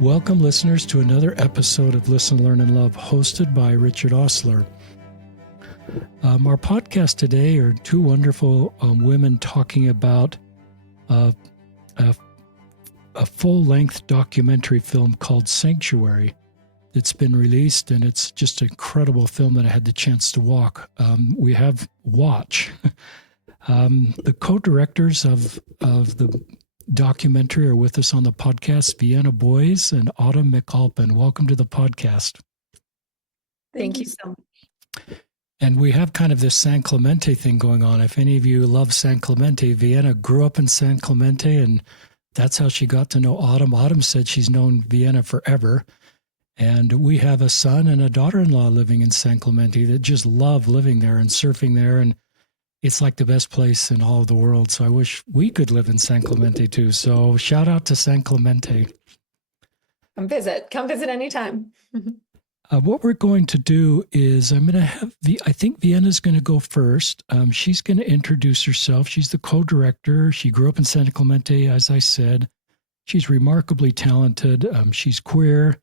Welcome, listeners, to another episode of Listen, Learn, and Love, hosted by Richard Osler. Our podcast today are two wonderful women talking about a full-length documentary film called Sanctuary. It's been released, and it's just an incredible film that I had the chance to watch. The co-directors of the documentary are with us on the podcast, Vienna Boys and Autumn McAlpin. Welcome to the podcast. Thank you so much. And we have kind of this San Clemente thing going on. If any of you love San Clemente, Vienna grew up in San Clemente, and that's how she got to know Autumn. Autumn said she's known Vienna forever. And we have a son and a daughter-in-law living in San Clemente that just love living there and surfing there. And it's like the best place in all of the world. So I wish we could live in San Clemente too. So shout out to San Clemente. Come visit anytime. What we're going to do is I think Vienna's going to go first. She's going to introduce herself. She's the co-director. She grew up in San Clemente, as I said. She's remarkably talented. She's queer.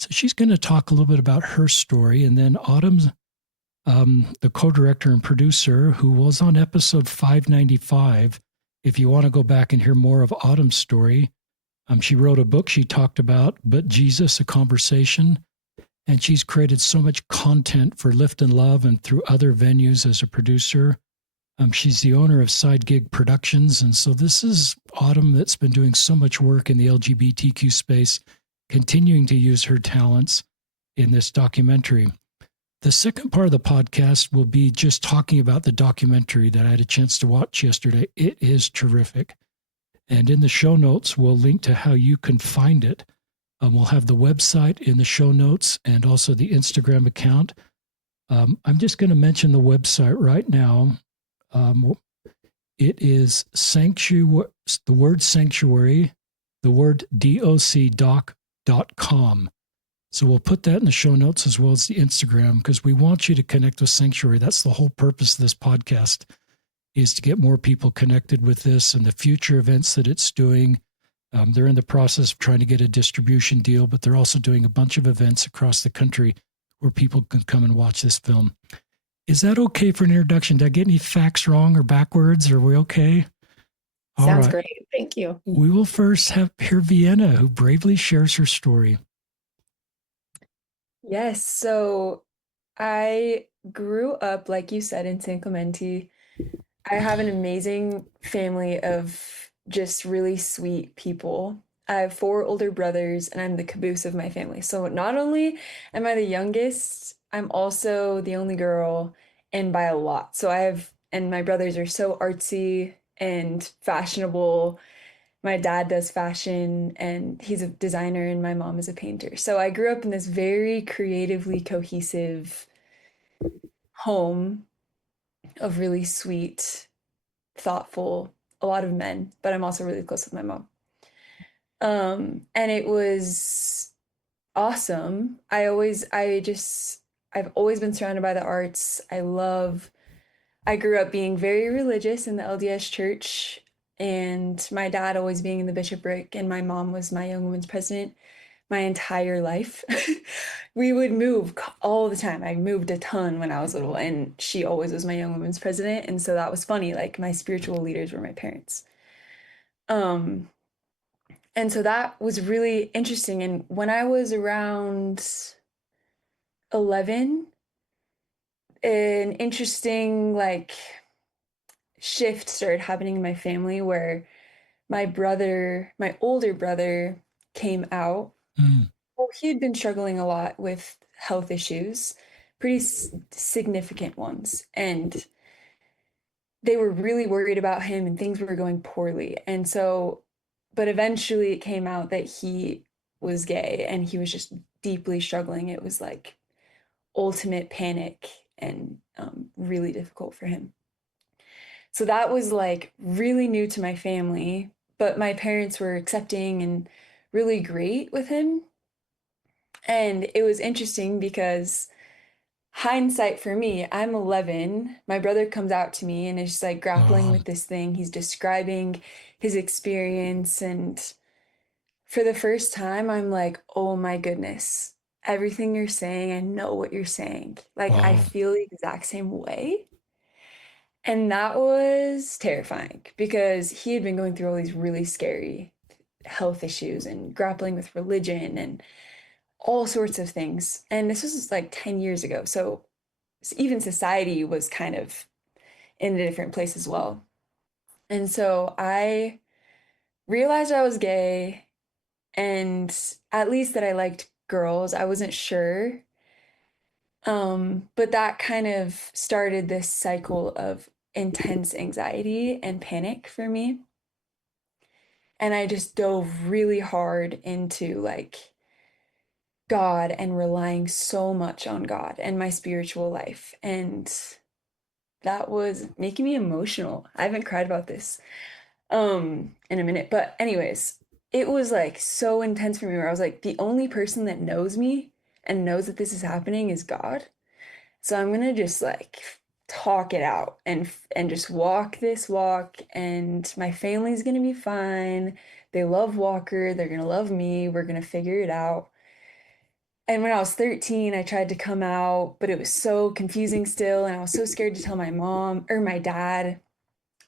So she's going to talk a little bit about her story. And then Autumn's the co-director and producer, who was on episode 595. If you want to go back and hear more of Autumn's story, she wrote a book she talked about, But Jesus, a Conversation, and she's created so much content for Lift and Love and through other venues as a producer. She's the owner of Side Gig Productions, and so this is Autumn that's been doing so much work in the LGBTQ space, continuing to use her talents in this documentary. The second part of the podcast will be just talking about the documentary that I had a chance to watch yesterday. It is terrific. And in the show notes, we'll link to how you can find it. We'll have the website in the show notes and also the Instagram account. I'm just going to mention the website right now. It is the word sanctuary, the word docdoc.com. So we'll put that in the show notes as well as the Instagram, because we want you to connect with Sanctuary. That's the whole purpose of this podcast, is to get more people connected with this and the future events that it's doing. They're in the process of trying to get a distribution deal, but they're also doing a bunch of events across the country where people can come and watch this film. Is that okay for an introduction? Did I get any facts wrong or backwards? Are we okay? Sounds great. Thank you. We will first hear Vienna, who bravely shares her story. Yes, so I grew up, like you said, in San Clemente. I have an amazing family of just really sweet people. I have 4 older brothers, and I'm the caboose of my family. So not only am I the youngest, I'm also the only girl, and by a lot. And my brothers are so artsy and fashionable. My dad does fashion, and he's a designer, and my mom is a painter. So I grew up in this very creatively cohesive home of really sweet, thoughtful, a lot of men, but I'm also really close with my mom. And it was awesome. I've always been surrounded by the arts. I grew up being very religious in the LDS church, and my dad always being in the bishopric, and my mom was my young women's president my entire life. We would move all the time. I moved a ton when I was little, and she always was my young women's president. And so that was funny. Like, my spiritual leaders were my parents. And so that was really interesting. And when I was around 11, an interesting shift started happening in my family, where my older brother came out. Well, he had been struggling a lot with health issues, pretty significant ones, and they were really worried about him, and things were going poorly. And so, but eventually it came out that he was gay, and he was just deeply struggling. It was like ultimate panic and really difficult for him. So that was like really new to my family, but my parents were accepting and really great with him. And it was interesting because hindsight for me, I'm 11. My brother comes out to me and is just like grappling with this thing. He's describing his experience, and for the first time, I'm like, oh my goodness, everything you're saying, I know what you're saying. Like, I Wow. feel the exact same way. And that was terrifying because he had been going through all these really scary health issues and grappling with religion and all sorts of things. And this was like 10 years ago. So even society was kind of in a different place as well. And so I realized I was gay and at least that I liked girls. I wasn't sure. But that kind of started this cycle of intense anxiety and panic for me. And I just dove really hard into like God and relying so much on God and my spiritual life. And that was making me emotional. I haven't cried about this in a minute, but anyways, it was like so intense for me where I was like the only person that knows me and knows that this is happening is God. So I'm gonna just like talk it out and just walk this walk and my family's gonna be fine. They love Walker, they're gonna love me, we're gonna figure it out. And when I was 13, I tried to come out, but it was so confusing still, and I was so scared to tell my mom or my dad.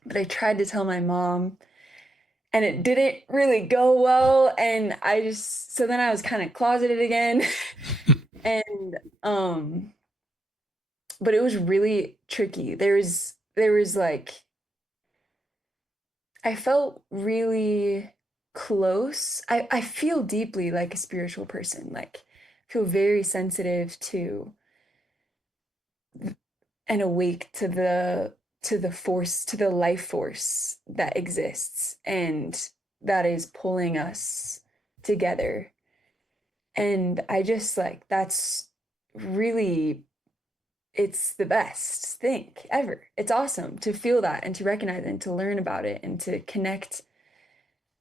But I tried to tell my mom, and it didn't really go well. And I just, so then I was kind of closeted again. And, but it was really tricky. There was like, I felt really close. I feel deeply like a spiritual person, like, feel very sensitive to and awake to the force, to the life force that exists and that is pulling us together. And I just like that's really it's the best thing ever. It's awesome to feel that and to recognize it and to learn about it and to connect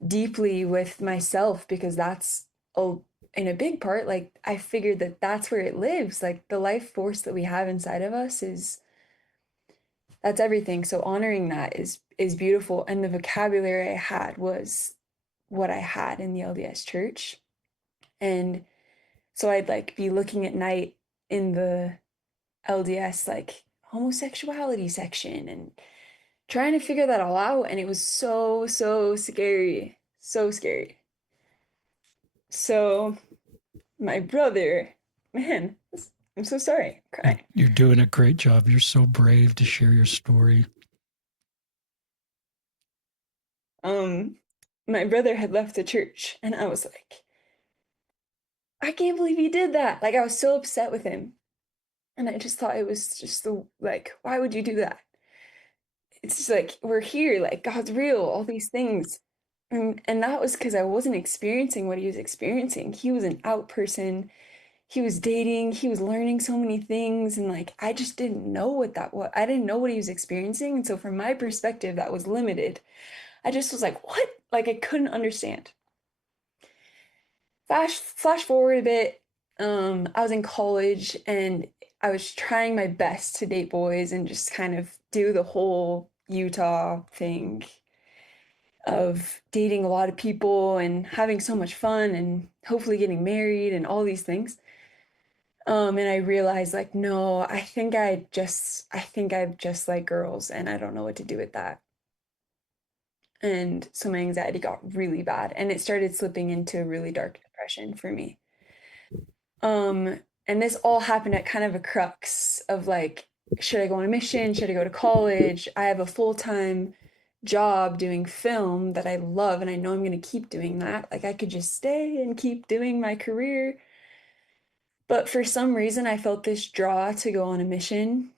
deeply with myself because that's a in a big part like I figured that that's where it lives. Like the life force that we have inside of us is that's everything. So honoring that is beautiful. And the vocabulary I had was what I had in the LDS church. And so I'd like be looking at night in the LDS like homosexuality section and trying to figure that all out. And it was so, so scary. So scary. So my brother, man, I'm so sorry. I'm crying. You're doing a great job. You're so brave to share your story. Um, my brother had left the church and I was like, I can't believe he did that. Like I was so upset with him. And I just thought it was just the like, why would you do that? It's just like we're here, like God's real, all these things. And that was because I wasn't experiencing what he was experiencing. He was an out person. He was dating, he was learning so many things, and like I just didn't know what that was. I didn't know what he was experiencing. And so from my perspective, that was limited. I just was like, what? Like I couldn't understand. Flash forward a bit. I was in college and I was trying my best to date boys and just kind of do the whole Utah thing of dating a lot of people and having so much fun and hopefully getting married and all these things. And I realized like, no, I think I just like girls and I don't know what to do with that. And so my anxiety got really bad and it started slipping into a really dark depression for me. And this all happened at kind of a crux of like, should I go on a mission? Should I go to college? I have a full-time job doing film that I love, and I know I'm going to keep doing that. Like, I could just stay and keep doing my career. But for some reason, I felt this draw to go on a mission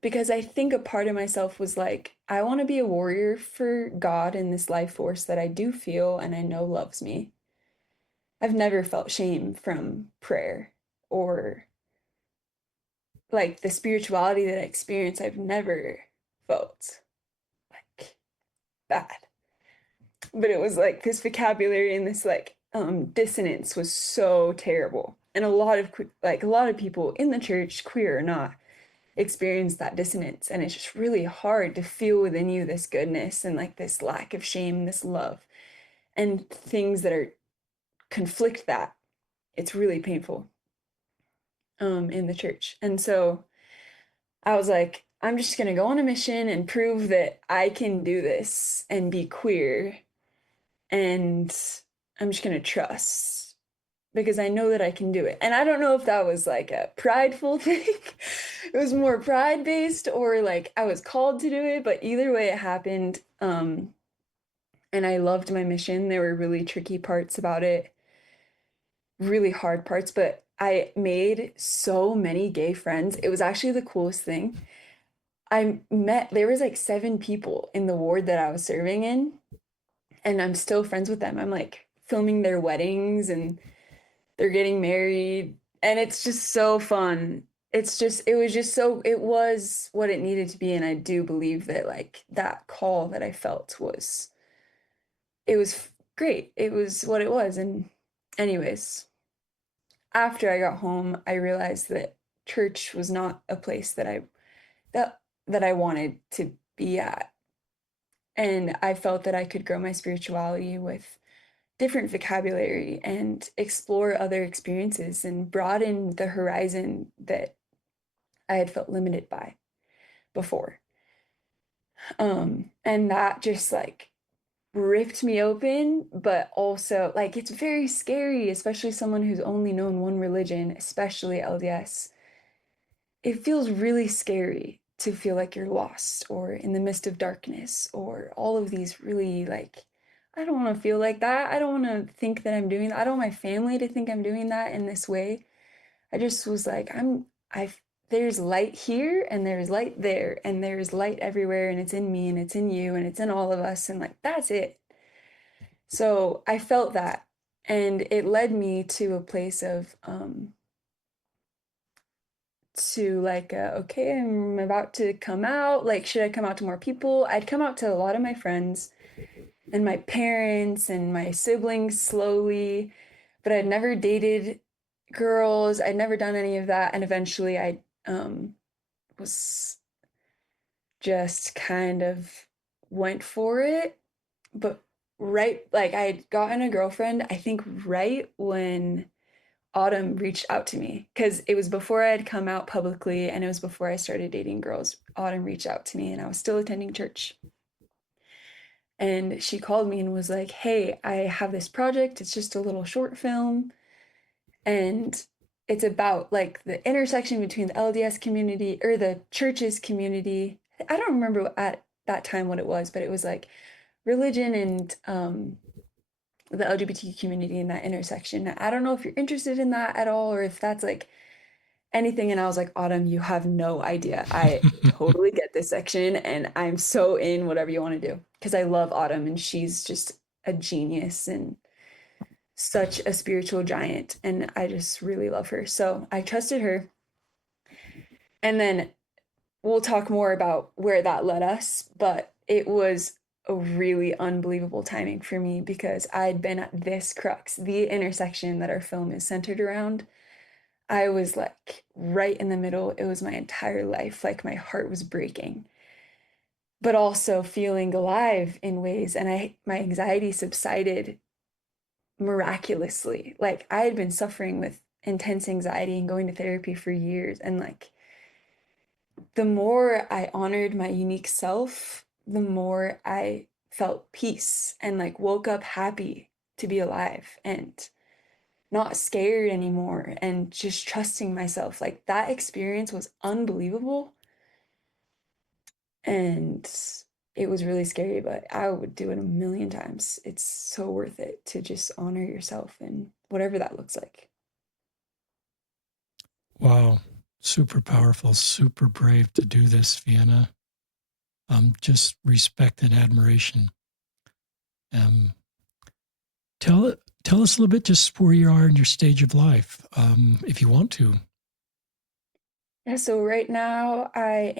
because I think a part of myself was like, I want to be a warrior for God in this life force that I do feel and I know loves me. I've never felt shame from prayer or like the spirituality that I experience, I've never felt like bad. But it was like this vocabulary and this like dissonance was so terrible. And a lot of people in the church, queer or not, experience that dissonance. And it's just really hard to feel within you this goodness and like this lack of shame, this love. and things that are conflict that. It's really painful in the church. And so I was like, I'm just going to go on a mission and prove that I can do this and be queer. And I'm just going to trust because I know that I can do it. And I don't know if that was like a prideful thing. It was more pride based or like I was called to do it, but either way it happened. And I loved my mission. There were really tricky parts about it, really hard parts, but I made so many gay friends. It was actually the coolest thing. There was like 7 people in the ward that I was serving in, and I'm still friends with them. I'm like filming their weddings and they're getting married, and it's just so fun. It was what it needed to be. And I do believe that like that call that I felt it was great. It was what it was. And, anyways, after I got home, I realized that church was not a place that that I wanted to be at. And I felt that I could grow my spirituality with different vocabulary and explore other experiences and broaden the horizon that I had felt limited by before. And that just like ripped me open, but also like it's very scary, especially someone who's only known one religion, especially LDS. It feels really scary to feel like you're lost or in the midst of darkness or all of these really like I don't want to feel like that. I don't want to think that I'm doing that. I don't want my family to think I'm doing that in this way. I just was like I there's light here and there's light there and there's light everywhere and it's in me and it's in you and it's in all of us and like that's it. So I felt that, and it led me to a place of to like okay, I'm about to come out, like should I come out to more people? I'd come out to a lot of my friends and my parents and my siblings slowly, but I'd never dated girls. I'd never done any of that, and eventually I was just kind of went for it. But right, like I had gotten a girlfriend, I think right when Autumn reached out to me, because it was before I had come out publicly and it was before I started dating girls. Autumn reached out to me and I was still attending church. And she called me and was like, hey, I have this project. It's just a little short film. And it's about like the intersection between the LDS community or the church's community. I don't remember at that time what it was, but it was like religion and the LGBT community in that intersection. I don't know if you're interested in that at all or if that's like anything. And I was like, Autumn, you have no idea. I totally get this section and I'm so in whatever you want to do because I love Autumn and she's just a genius and such a spiritual giant. And I just really love her. So I trusted her. And then we'll talk more about where that led us, but it was a really unbelievable timing for me because I'd been at this crux, the intersection that our film is centered around. I was like right in the middle. It was my entire life. Like my heart was breaking, but also feeling alive in ways. And my anxiety subsided miraculously. Like I had been suffering with intense anxiety and going to therapy for years. And like the more I honored my unique self, the more I felt peace and like woke up happy to be alive and not scared anymore and just trusting myself. Like that experience was unbelievable and it was really scary, but I would do it a million times. It's so worth it to just honor yourself and whatever that looks like. Wow. Super powerful, super brave to do this, Vienna. Just respect and admiration. Um, tell us a little bit just where you are in your stage of life, if you want to. Yeah, so right now I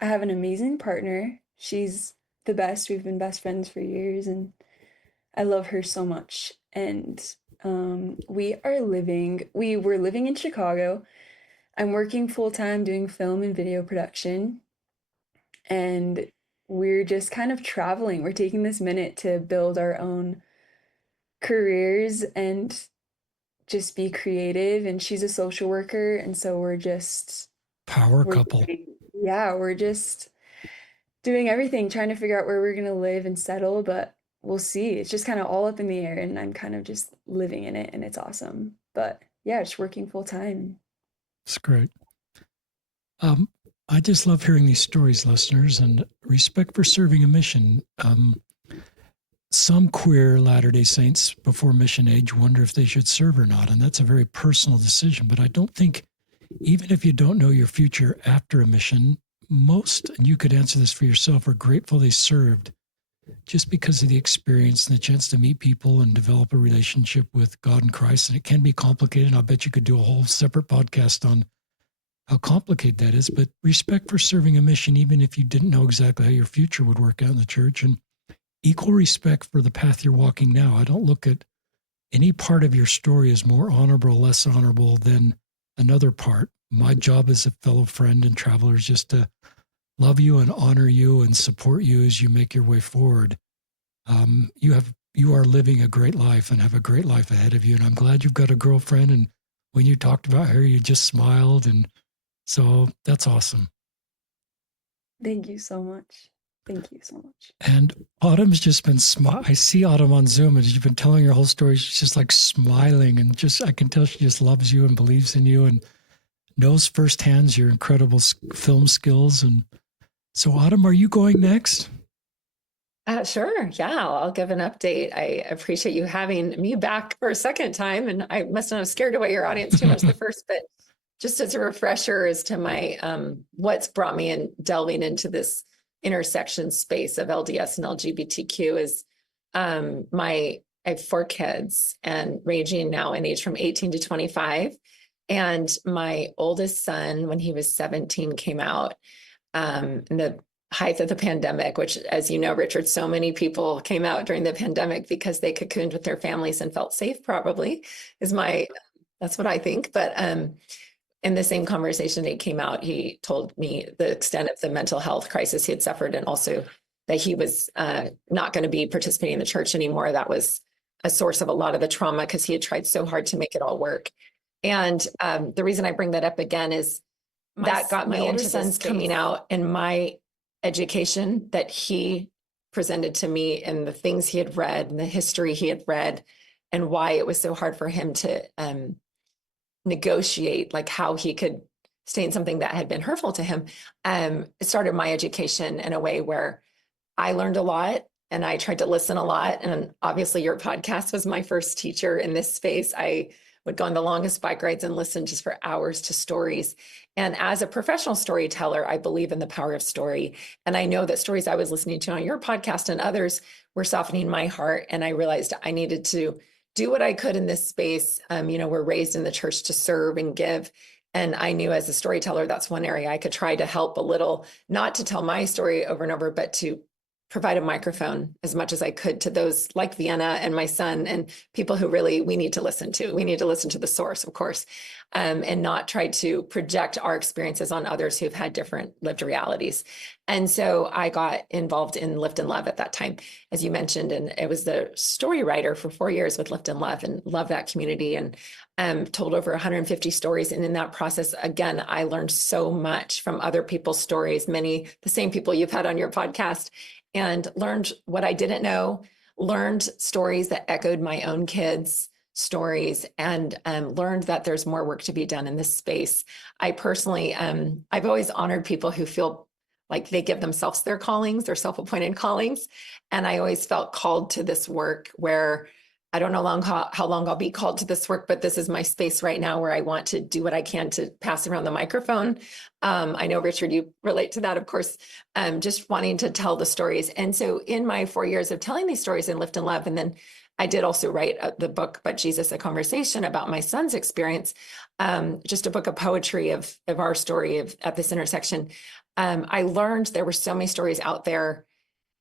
have an amazing partner. She's the best. We've been best friends for years and I love her so much. And we were living in Chicago. I'm working full time doing film and video production. And we're just kind of traveling. We're taking this minute to build our own careers and just be creative. And she's a social worker, and so Power we're couple. yeah, we're just doing everything, trying to figure out where we're gonna live and settle, but we'll see. It's just kind of all up in the air, and I'm kind of just living in it, and it's awesome. But yeah, just working full time. It's great. Um, I just love hearing these stories, listeners, and respect for serving a mission. Some queer Latter day Saints before mission age wonder if they should serve or not. And that's a very personal decision. But I don't think, even if you don't know your future after a mission, most, and you could answer this for yourself, are grateful they served just because of the experience and the chance to meet people and develop a relationship with God and Christ. And it can be complicated. And I'll bet you could do a whole separate podcast on how complicated that is. But respect for serving a mission, even if you didn't know exactly how your future would work out in the church. And equal respect for the path you're walking now. I don't look at any part of your story as more honorable, less honorable than another part. My job as a fellow friend and traveler is just to love you and honor you and support you as you make your way forward. You are living a great life and have a great life ahead of you. And I'm glad you've got a girlfriend. And when you talked about her, you just smiled. And so that's awesome. Thank you so much. Thank you so much. And Autumn's just been I see Autumn on Zoom, and she's been telling her whole story. She's just like smiling, and just I can tell she just loves you and believes in you, and knows firsthand your incredible film skills. And so, Autumn, are you going next? Sure. Yeah, I'll give an update. I appreciate you having me back for a second time, and I must not have scared away your audience too much the first bit. Just as a refresher as to my what's brought me in delving into this intersection space of LDS and LGBTQ is I have 4 kids and ranging now in age from 18 to 25. And my oldest son, when he was 17, came out in the height of the pandemic, which, as you know, Richard, so many people came out during the pandemic because they cocooned with their families and felt safe, probably, that's what I think. But in the same conversation he came out, he told me the extent of the mental health crisis he had suffered, and also that he was not going to be participating in the church anymore. That was a source of a lot of the trauma because he had tried so hard to make it all work. And the reason I bring that up again is that got me into son's coming out and my education that he presented to me and the things he had read and the history he had read and why it was so hard for him to negotiate like how he could stay in something that had been hurtful to him. It started my education in a way where I learned a lot and I tried to listen a lot. And obviously your podcast was my first teacher in this space. I would go on the longest bike rides and listen just for hours to stories. And as a professional storyteller, I believe in the power of story. And I know that stories I was listening to on your podcast and others were softening my heart. And I realized I needed to do what I could in this space. We're raised in the church to serve and give. And I knew as a storyteller, that's one area I could try to help a little, not to tell my story over and over, but to provide a microphone as much as I could to those like Vienna and my son and people who really we need to listen to. We need to listen to the source, of course, and not try to project our experiences on others who've had different lived realities. And so I got involved in Lift and Love at that time, as you mentioned, and it was the story writer for 4 years with Lift and Love and love that community and told over 150 stories. And in that process, again, I learned so much from other people's stories, many the same people you've had on your podcast, and learned what I didn't know, learned stories that echoed my own kids' stories, and learned that there's more work to be done in this space. I personally, I've always honored people who feel like they give themselves their callings, their self-appointed callings. And I always felt called to this work where I don't know how long I'll be called to this work, but this is my space right now where I want to do what I can to pass around the microphone. I know, Richard, you relate to that, of course, just wanting to tell the stories. And so in my 4 years of telling these stories in Lift and Love, and then I did also write the book, But Jesus, a Conversation, about my son's experience, just a book of poetry of our story at this intersection. I learned there were so many stories out there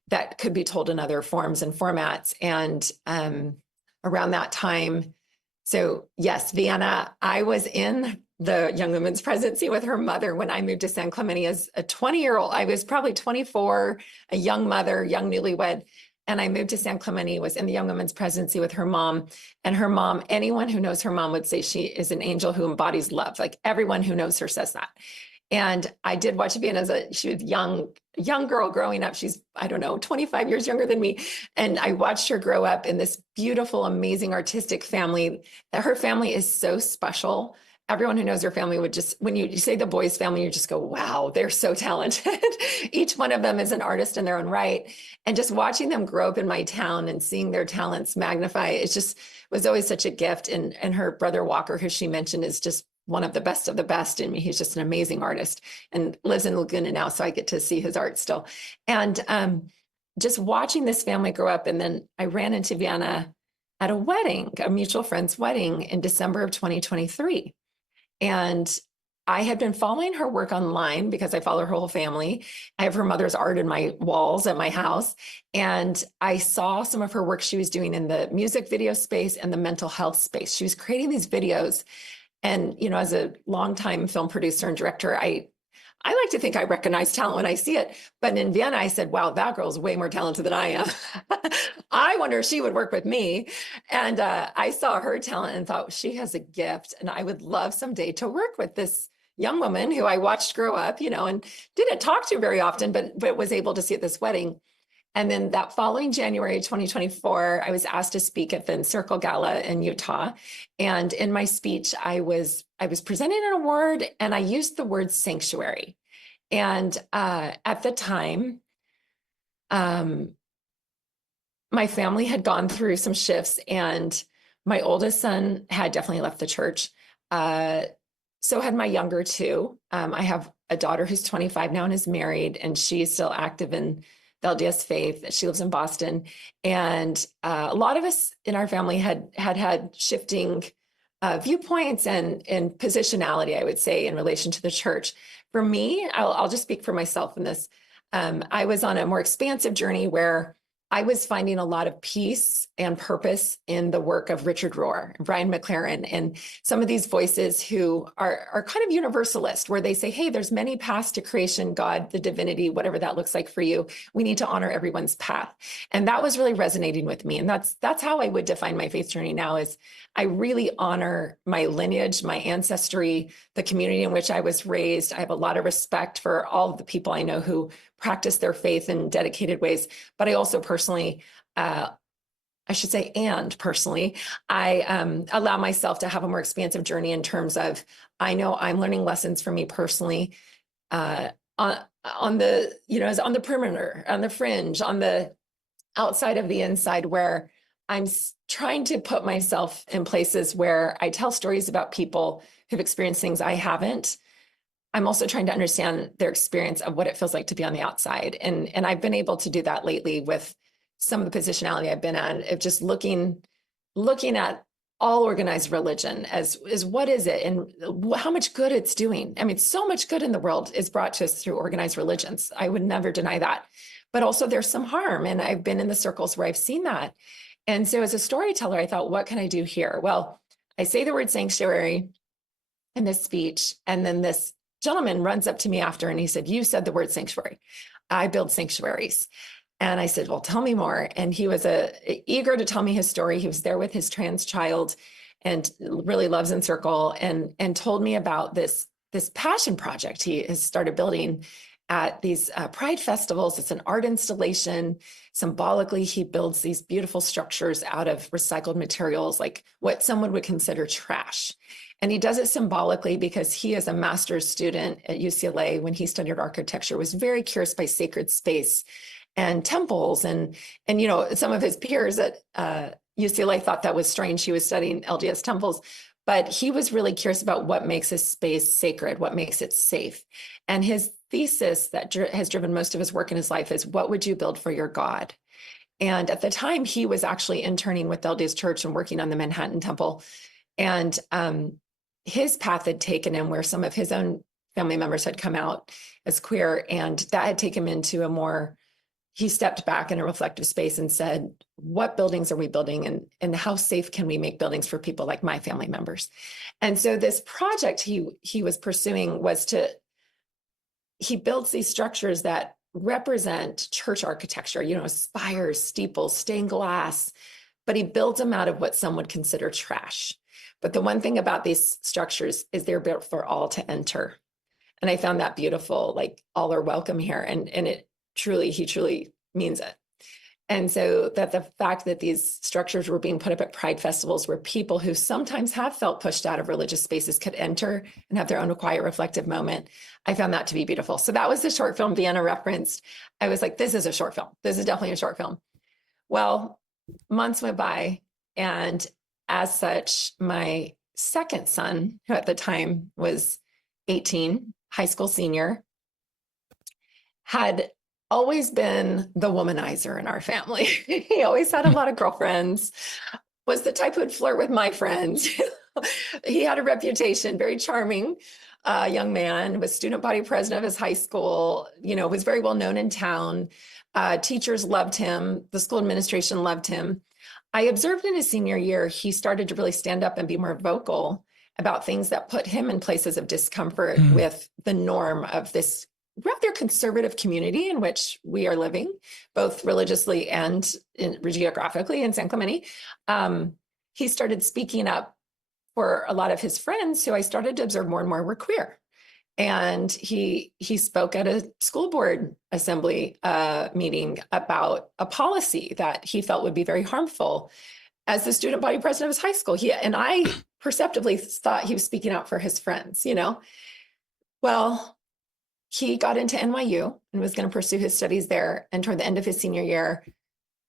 that could be told in other forms and formats. And around that time, so yes, Vienna, I was in the young women's presidency with her mother when I moved to San Clemente as a 20-year-old. I was probably 24, a young mother, young newlywed. And I moved to San Clemente, was in the young women's presidency with her mom. And her mom, anyone who knows her mom would say she is an angel who embodies love. Like everyone who knows her says that. And I did watch Vienna she was young girl growing up. She's, I don't know, 25 years younger than me. And I watched her grow up in this beautiful, amazing, artistic family. Her family is so special. Everyone who knows her family would just, when you say the Boys family, you just go, wow, they're so talented. Each one of them is an artist in their own right. And just watching them grow up in my town and seeing their talents magnify, it just was always such a gift. And her brother Walker, who she mentioned, is just one of the best of the best. And he's just an amazing artist and lives in Laguna now. So I get to see his art still. And just watching this family grow up. And then I ran into Vienna at a wedding, a mutual friend's wedding in December of 2023. And I had been following her work online because I follow her whole family. I have her mother's art in my walls at my house. And I saw some of her work she was doing in the music video space and the mental health space. She was creating these videos. And, you know, as a longtime film producer and director, I like to think I recognize talent when I see it. But in Vienna, I said, wow, that girl's way more talented than I am. I wonder if she would work with me. And I saw her talent and thought, she has a gift. And I would love someday to work with this young woman who I watched grow up, you know, and didn't talk to very often, but was able to see at this wedding. And then that following January 2024, I was asked to speak at the Encircle Gala in Utah. And in my speech, I was presenting an award, and I used the word sanctuary. And at the time, my family had gone through some shifts, and my oldest son had definitely left the church. So had my younger two. I have a daughter who's 25 now and is married, and she's still active in the LDS faith. She lives in Boston. And a lot of us in our family had shifting viewpoints and positionality, I would say, in relation to the church. For me, I'll just speak for myself in this. I was on a more expansive journey where I was finding a lot of peace and purpose in the work of Richard Rohr, Brian McLaren, and some of these voices who are kind of universalist, where they say, hey, there's many paths to creation, God, the divinity, whatever that looks like for you. We need to honor everyone's path. And that was really resonating with me. And that's how I would define my faith journey now, is I really honor my lineage, my ancestry, the community in which I was raised. I have a lot of respect for all of the people I know who practice their faith in dedicated ways. But I also personally, I allow myself to have a more expansive journey in terms of, I know I'm learning lessons for me personally on the, you know, as on the perimeter, on the fringe, on the outside of the inside, where I'm trying to put myself in places where I tell stories about people who've experienced things I haven't. I'm also trying to understand their experience of what it feels like to be on the outside. And I've been able to do that lately with some of the positionality I've been on, of just looking at all organized religion as what is it and how much good it's doing. I mean, so much good in the world is brought to us through organized religions. I would never deny that. But also there's some harm. And I've been in the circles where I've seen that. And so as a storyteller, I thought, what can I do here? Well, I say the word sanctuary in this speech, and then this gentleman runs up to me after and he said, you said the word sanctuary. I build sanctuaries. And I said, well, tell me more. And he was eager to tell me his story. He was there with his trans child and really loves Encircle, and told me about this passion project he has started building at these pride festivals. It's an art installation. Symbolically, he builds these beautiful structures out of recycled materials, like what someone would consider trash. And he does it symbolically because he, as a master's student at UCLA, when he studied architecture, was very curious by sacred space and temples. And you know, some of his peers at UCLA thought that was strange. He was studying LDS temples, but he was really curious about what makes a space sacred, what makes it safe. And his thesis that has driven most of his work in his life is, what would you build for your God? And at the time, he was actually interning with the LDS Church and working on the Manhattan Temple. And his path had taken him where some of his own family members had come out as queer, and that had taken him into a more he stepped back in a reflective space and said, what buildings are we building, and how safe can we make buildings for people like my family members? And so this project he was pursuing was he builds these structures that represent church architecture, spires, steeples, stained glass, but he builds them out of what some would consider trash. But the one thing about these structures is they're built for all to enter. And I found that beautiful, like all are welcome here. And he truly means it. And so that the fact that these structures were being put up at Pride festivals where people who sometimes have felt pushed out of religious spaces could enter and have their own quiet, reflective moment, I found that to be beautiful. So that was the short film Vienna referenced. I was like, this is a short film. This is definitely a short film. Well, months went by, and as such, my second son, who at the time was 18, high school senior, had always been the womanizer in our family. He always had a lot of girlfriends, was the type who would flirt with my friends. He had a reputation, very charming young man, was student body president of his high school, was very well known in town. Teachers loved him. The school administration loved him. I observed in his senior year, he started to really stand up and be more vocal about things that put him in places of discomfort with the norm of this rather conservative community in which we are living, both religiously and geographically in San Clemente. He started speaking up for a lot of his friends who I started to observe more and more were queer. And he spoke at a school board assembly meeting about a policy that he felt would be very harmful as the student body president of his high school. And I perceptively thought he was speaking out for his friends, Well, he got into NYU and was going to pursue his studies there. And toward the end of his senior year,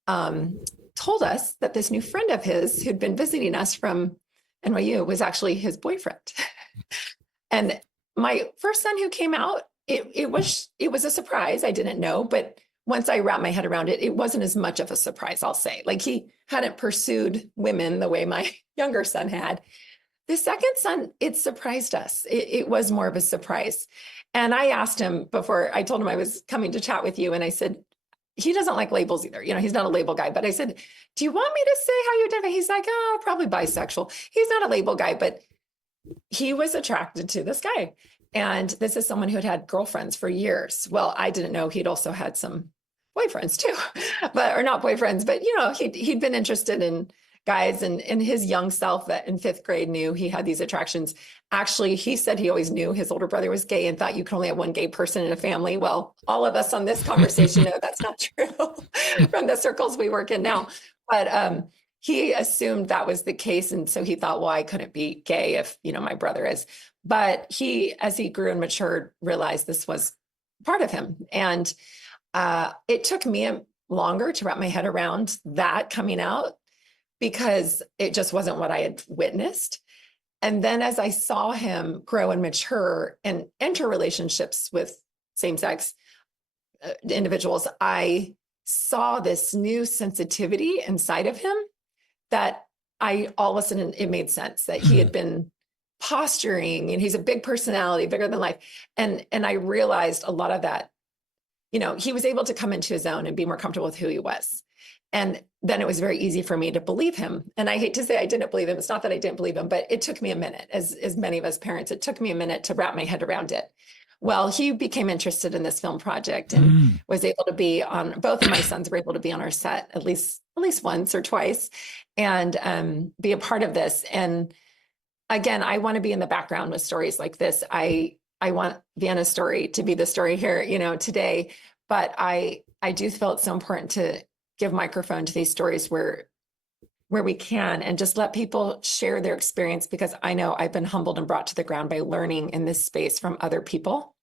told us that this new friend of his who'd been visiting us from NYU was actually his boyfriend. And my first son who came out, it was a surprise. I didn't know, but once I wrapped my head around it, it wasn't as much of a surprise, I'll say. Like, he hadn't pursued women the way my younger son had. The second son, it surprised us. It was more of a surprise. And I asked him before, I told him I was coming to chat with you, and I said, he doesn't like labels either. He's not a label guy, but I said, do you want me to say how you identify? He's like, oh, probably bisexual. He's not a label guy, but he was attracted to this guy. And this is someone who had had girlfriends for years. Well, I didn't know he'd also had some boyfriends too, or not boyfriends, but he'd been interested in guys, and his young self that in fifth grade knew he had these attractions. Actually, he said he always knew his older brother was gay and thought you could only have one gay person in a family. Well, all of us on this conversation know that's not true from the circles we work in now. But he assumed that was the case. And so he thought, well, I couldn't be gay if, my brother is. But he, as he grew and matured, realized this was part of him. And it took me longer to wrap my head around that coming out, because it just wasn't what I had witnessed. And then as I saw him grow and mature and enter relationships with same-sex individuals, I saw this new sensitivity inside of him that all of a sudden it made sense that he had been posturing, and he's a big personality, bigger than life. And I realized a lot of that, he was able to come into his own and be more comfortable with who he was. And then it was very easy for me to believe him. And I hate to say I didn't believe him. It's not that I didn't believe him, but it took me a minute, as many of us parents, it took me a minute to wrap my head around it. Well, he became interested in this film project and was able to be on, both of my sons were able to be on our set at least once or twice, and be a part of this. And again, I want to be in the background with stories like this. I want Vienna's story to be the story here, today, but I do feel it's so important to give microphone to these stories where we can, and just let people share their experience, because I know I've been humbled and brought to the ground by learning in this space from other people.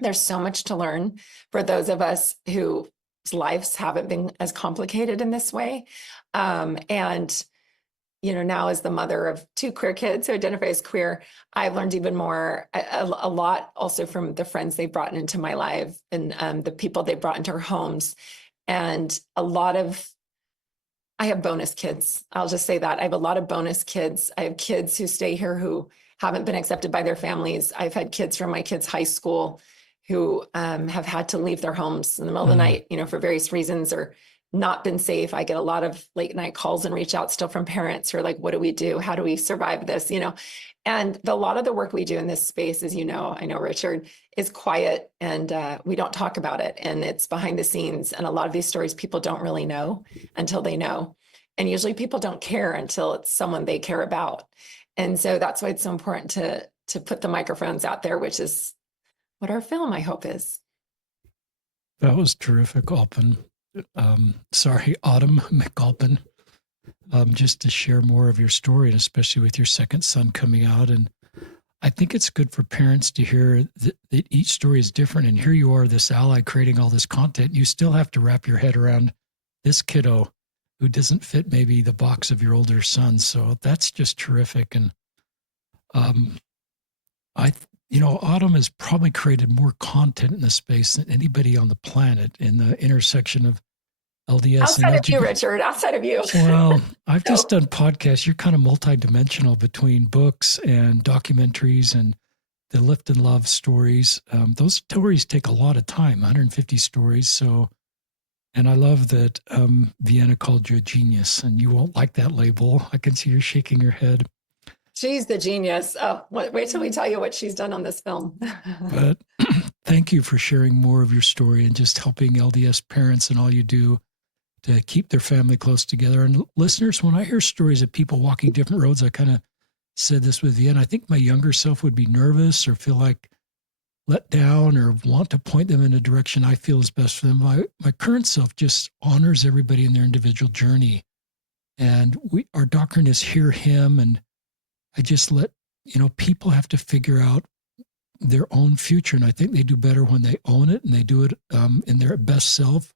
There's so much to learn for those of us whose lives haven't been as complicated in this way. And now as the mother of two queer kids who identify as queer, I've learned even more, a lot also from the friends they've brought into my life, and the people they brought into our homes. And I have bonus kids. I'll just say that. I have a lot of bonus kids. I have kids who stay here who haven't been accepted by their families. I've had kids from my kids' high school who have had to leave their homes in the middle of the night, for various reasons, or not been safe. I get a lot of late night calls and reach out still from parents who are like, what do we do? How do we survive this? And a lot of the work we do in this space, as I know, Richard, is quiet, and we don't talk about it, and it's behind the scenes. And a lot of these stories people don't really know until they know. And usually people don't care until it's someone they care about. And so that's why it's so important to put the microphones out there, which is what our film, I hope, is. That was terrific, Autumn McAlpin. Just to share more of your story, and especially with your second son coming out. And I think it's good for parents to hear that each story is different. And here you are, this ally creating all this content. You still have to wrap your head around this kiddo who doesn't fit maybe the box of your older son. So that's just terrific. And Autumn has probably created more content in this space than anybody on the planet in the intersection of LDS outside and of you, Richard, outside of you. Well, I've just done podcasts. You're kind of multidimensional between books and documentaries and the Lift and Love stories. Those stories take a lot of time, 150 stories. So, and I love that Vienna called you a genius, and you won't like that label. I can see you're shaking your head. She's the genius. Oh, wait till we tell you what she's done on this film. But thank you for sharing more of your story and just helping LDS parents and all you do to keep their family close together. And listeners, when I hear stories of people walking different roads, I kind of said this with Vienna, I think my younger self would be nervous or feel like let down or want to point them in a direction I feel is best for them. My current self just honors everybody in their individual journey. And our doctrine is hear him. And I just let, people have to figure out their own future. And I think they do better when they own it and they do it in their best self.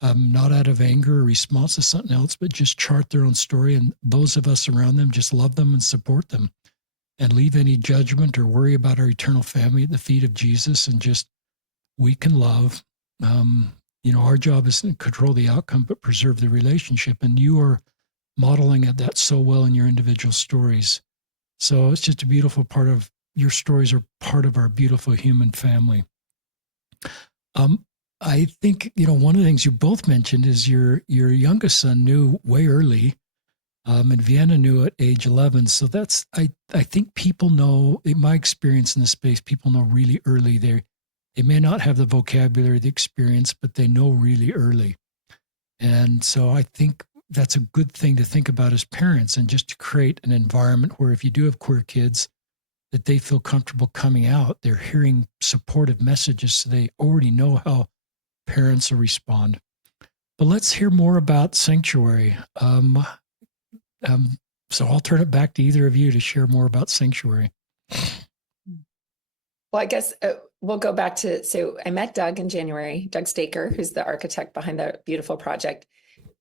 Not out of anger or response to something else, but just chart their own story. And those of us around them just love them and support them and leave any judgment or worry about our eternal family at the feet of Jesus. And just, we can love. Our job is to control the outcome, but preserve the relationship. And you are modeling at that so well in your individual stories. So it's just a beautiful part of your stories are part of our beautiful human family. I think, one of the things you both mentioned is your youngest son knew way early, and Vienna knew at age 11. So that's, I think people know, in my experience in this space, people know really early. They may not have the vocabulary, the experience, but they know really early. And so I think that's a good thing to think about as parents, and just to create an environment where if you do have queer kids, that they feel comfortable coming out. They're hearing supportive messages, so they already know how parents will respond. But let's hear more about Sanctuary. So I'll turn it back to either of you to share more about Sanctuary. Well, I guess we'll go back to, so I met Doug in January, Doug Staker, who's the architect behind the beautiful project.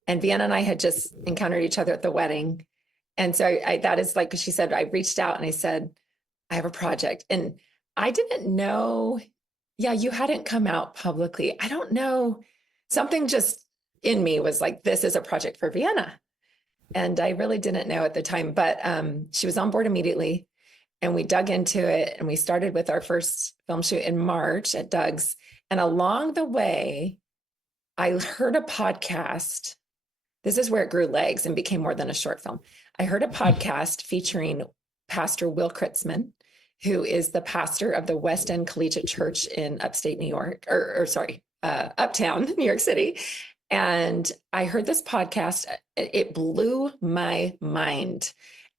And Vienna and I had just encountered each other at the wedding. And so that is like she said, I reached out and I said, I have a project. And I didn't know, you hadn't come out publicly. I don't know. Something just in me was like, this is a project for Vienna. And I really didn't know at the time, but she was on board immediately. And we dug into it, and we started with our first film shoot in March at Doug's. And along the way, I heard a podcast. This is where it grew legs and became more than a short film. I heard a podcast featuring Pastor Will Kritzman, who is the pastor of the West End Collegiate Church in upstate New York, uptown New York City. And I heard this podcast. It blew my mind.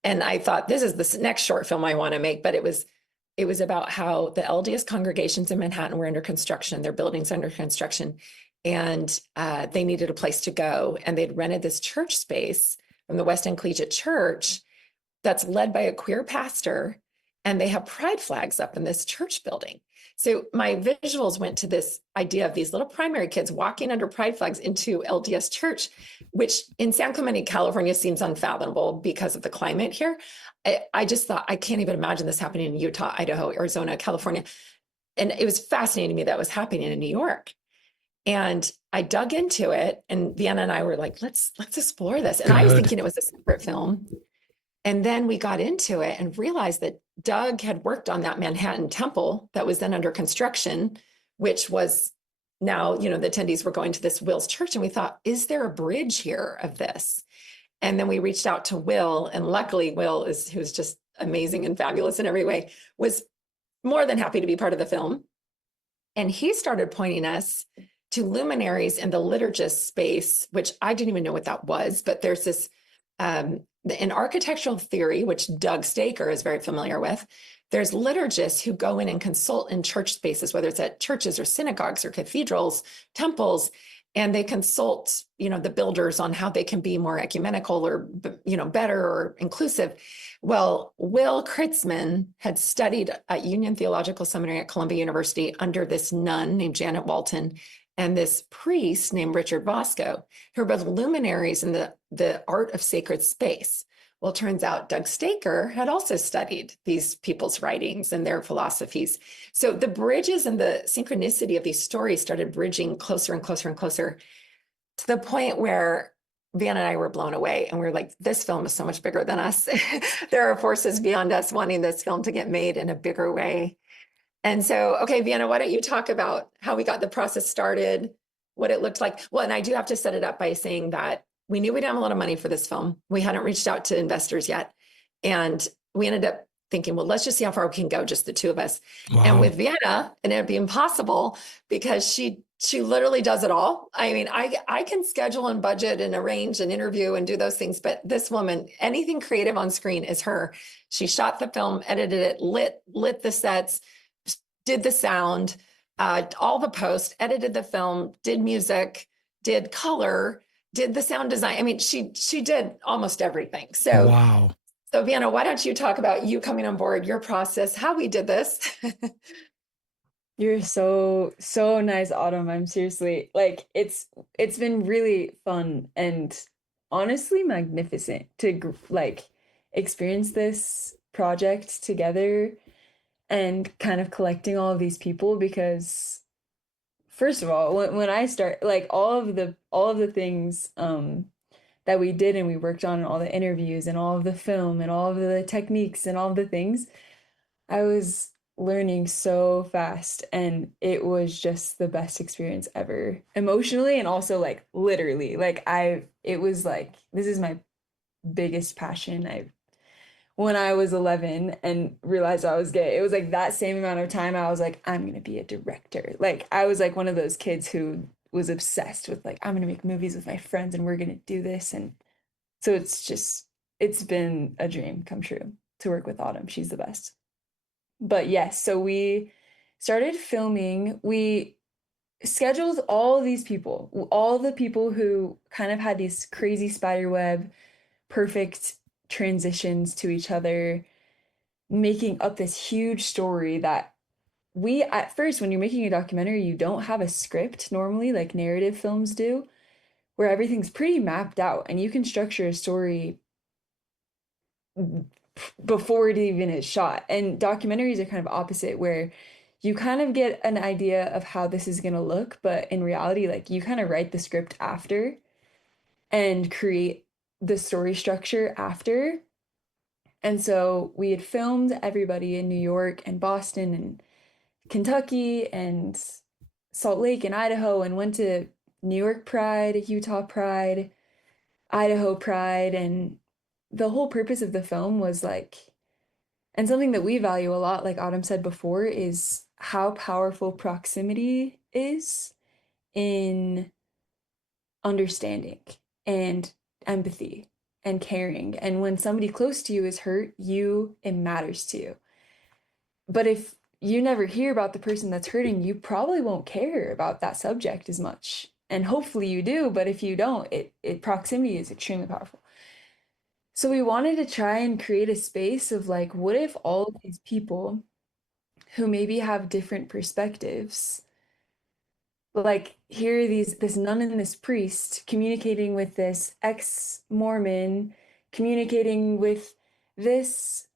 And I thought, this is the next short film I want to make. But it was about how the LDS congregations in Manhattan were under construction, their buildings under construction, and they needed a place to go. And they'd rented this church space from the West End Collegiate Church that's led by a queer pastor. And they have pride flags up in this church building. So my visuals went to this idea of these little primary kids walking under pride flags into LDS church, which in San Clemente, California seems unfathomable because of the climate here. I just thought, I can't even imagine this happening in Utah, Idaho, Arizona, California. And it was fascinating to me that was happening in New York. And I dug into it, and Vienna and I were like, let's explore this. And I was thinking it was a separate film. And then we got into it and realized that Doug had worked on that Manhattan temple that was then under construction which was now, the attendees were going to this Will's church. And we thought, is there a bridge here of this? And then we reached out to Will, and luckily Will who's just amazing and fabulous in every way, was more than happy to be part of the film. And he started pointing us to luminaries in the liturgist space, which I didn't even know what that was, but there's this, in architectural theory, which Doug Staker is very familiar with, there's liturgists who go in and consult in church spaces, whether it's at churches or synagogues or cathedrals, temples, and they consult, the builders on how they can be more ecumenical or, better or inclusive. Well, Will Kritzman had studied at Union Theological Seminary at Columbia University under this nun named Janet Walton and this priest named Richard Bosco, who are both luminaries in the art of sacred space. Well, it turns out Doug Staker had also studied these people's writings and their philosophies. So the bridges and the synchronicity of these stories started bridging closer and closer and closer, to the point where Vienna and I were blown away. And we were like, this film is so much bigger than us. There are forces beyond us wanting this film to get made in a bigger way. And so, okay, Vienna, why don't you talk about how we got the process started, what it looked like? Well, and I do have to set it up by saying that we knew we didn't have a lot of money for this film. We hadn't reached out to investors yet. And we ended up thinking, well, let's just see how far we can go, just the two of us. Wow. And with Vienna, and it'd be impossible because she literally does it all. I mean, I can schedule and budget and arrange and interview and do those things, but this woman, anything creative on screen is her. She shot the film, edited it, lit the sets, did the sound, all the post, edited the film, did music, did color, did the sound design. I mean, she did almost everything. So, wow. So Vienna, why don't you talk about you coming on board, your process, how we did this? You're so nice, Autumn. I'm seriously like it's been really fun and honestly magnificent to experience this project together and kind of collecting all of these people, because first of all, when I start, like, all of the things that we did and we worked on, and all the interviews and all of the film and all of the techniques and all of the things, I was learning so fast, and it was just the best experience ever, emotionally and also like literally. It was like, this is my biggest passion. When I was 11 and realized I was gay, it was like that same amount of time I was like, I'm gonna be a director. Like, I was like one of those kids who was obsessed with like, I'm gonna make movies with my friends and we're gonna do this. And so it's been a dream come true to work with Autumn. She's the best. But yes, so we started filming. We scheduled all these people, all the people who kind of had these crazy spiderweb, perfect transitions to each other, making up this huge story that at first, when you're making a documentary, you don't have a script normally, like narrative films do, where everything's pretty mapped out and you can structure a story before it even is shot. And documentaries are kind of opposite, where you kind of get an idea of how this is going to look, but in reality, like, you kind of write the script after and create the story structure after. And so we had filmed everybody in New York and Boston and Kentucky and Salt Lake and Idaho, and went to New York Pride, Utah Pride, Idaho Pride. And the whole purpose of the film was like, and something that we value a lot, like Autumn said before, is how powerful proximity is in understanding and empathy and caring. And when somebody close to you is hurt, it matters to you. But if you never hear about the person that's hurting, you probably won't care about that subject as much. And hopefully you do, but if you don't, proximity is extremely powerful. So we wanted to try and create a space of like, what if all of these people who maybe have different perspectives, like, here this nun and this priest communicating with this ex-Mormon, communicating with this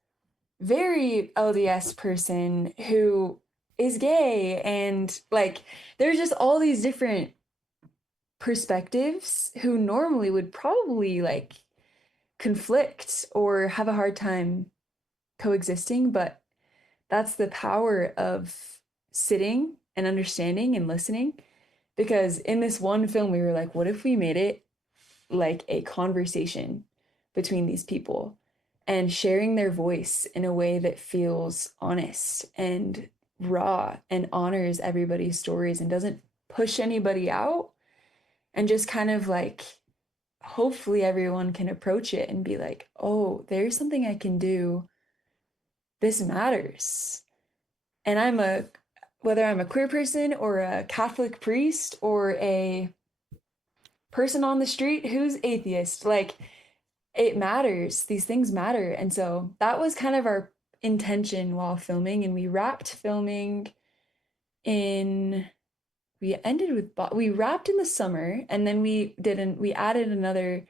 very LDS person who is gay, and like, there's just all these different perspectives who normally would probably like conflict or have a hard time coexisting. But that's the power of sitting and understanding and listening. Because in this one film, we were like, what if we made it like a conversation between these people and sharing their voice in a way that feels honest and raw and honors everybody's stories and doesn't push anybody out, and just kind of like, hopefully everyone can approach it and be like, oh, there's something I can do. This matters. And whether I'm a queer person or a Catholic priest or a person on the street who's atheist, like, it matters. These things matter. And so that was kind of our intention while filming. And we wrapped filming in, we wrapped in the summer, and then we added another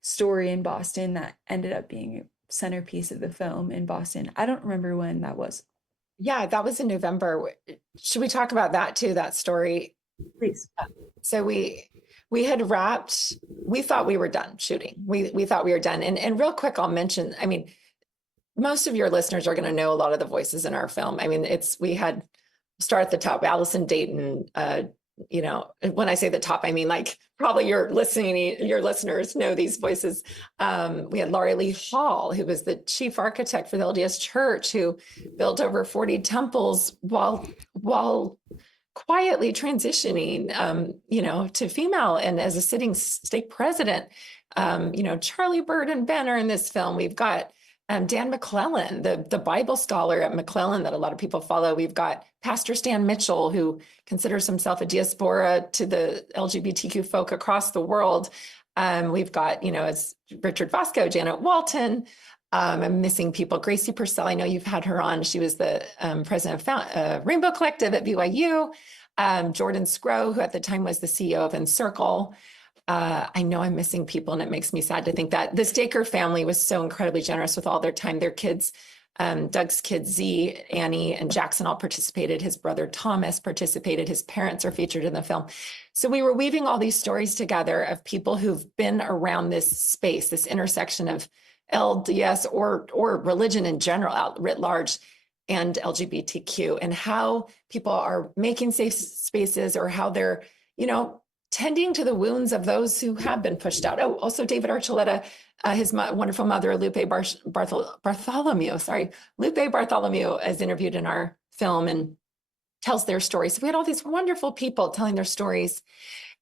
story in Boston that ended up being a centerpiece of the film in Boston. I don't remember when that was. Yeah, that was in November. Should we talk about that too, that story? Please. So we had wrapped, we thought we were done shooting. We thought we were done. And real quick, I'll mention, I mean, most of your listeners are going to know a lot of the voices in our film. I mean, we had start at the top, Allison Dayton, you know, when I say the top, I mean, like, probably your listeners know these voices. We had Laurie Lee Hall, who was the chief architect for the LDS Church, who built over 40 temples while quietly transitioning, you know, to female and as a sitting stake president. You know, Charlie Bird and Ben are in this film. We've got Dan McClellan, the Bible scholar at McClellan that a lot of people follow. We've got Pastor Stan Mitchell, who considers himself a diaspora to the LGBTQ folk across the world. We've got, you know, it's Richard Vasco, Janet Walton. I'm missing people. Gracie Purcell, I know you've had her on. She was the president of Rainbow Collective at BYU. Jordan Scrow, who at the time was the CEO of Encircle. I know I'm missing people, and it makes me sad to think that the Staker family was so incredibly generous with all their time. Their kids, Doug's kids, Z, Annie, and Jackson all participated. His brother Thomas participated. His parents are featured in the film. So we were weaving all these stories together of people who've been around this space, this intersection of LDS or religion in general, writ large, and LGBTQ, and how people are making safe spaces, or how they're, you know, tending to the wounds of those who have been pushed out. Oh, also David Archuleta, his wonderful mother, Lupe Bartholomew, Lupe Bartholomew is interviewed in our film and tells their stories. So we had all these wonderful people telling their stories.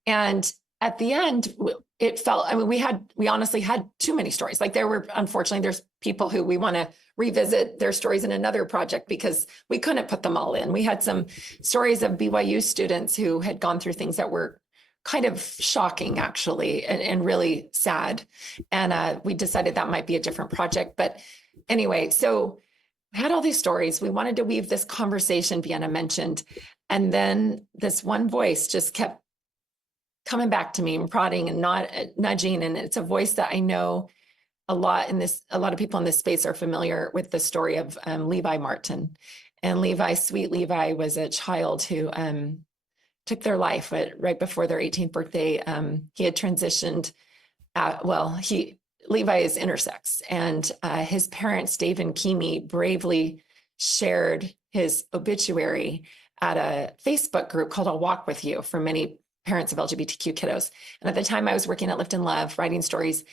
And at the end, it felt, I mean, we honestly had too many stories. Like, unfortunately, there's people who we want to revisit their stories in another project because we couldn't put them all in. We had some stories of BYU students who had gone through things that were kind of shocking, actually, and really sad. And we decided that might be a different project. But anyway, so we had all these stories. We wanted to weave this conversation Vienna mentioned. And then this one voice just kept coming back to me and prodding and nudging. And it's a voice that I know a lot of people in this space are familiar with the story of Levi Martin. And sweet Levi, was a child who took their life right before their 18th birthday. He had transitioned. Levi is intersex, and his parents, Dave and Kimi, bravely shared his obituary at a Facebook group called I'll Walk With You for many parents of LGBTQ kiddos. And at the time I was working at Lift and Love, writing stories,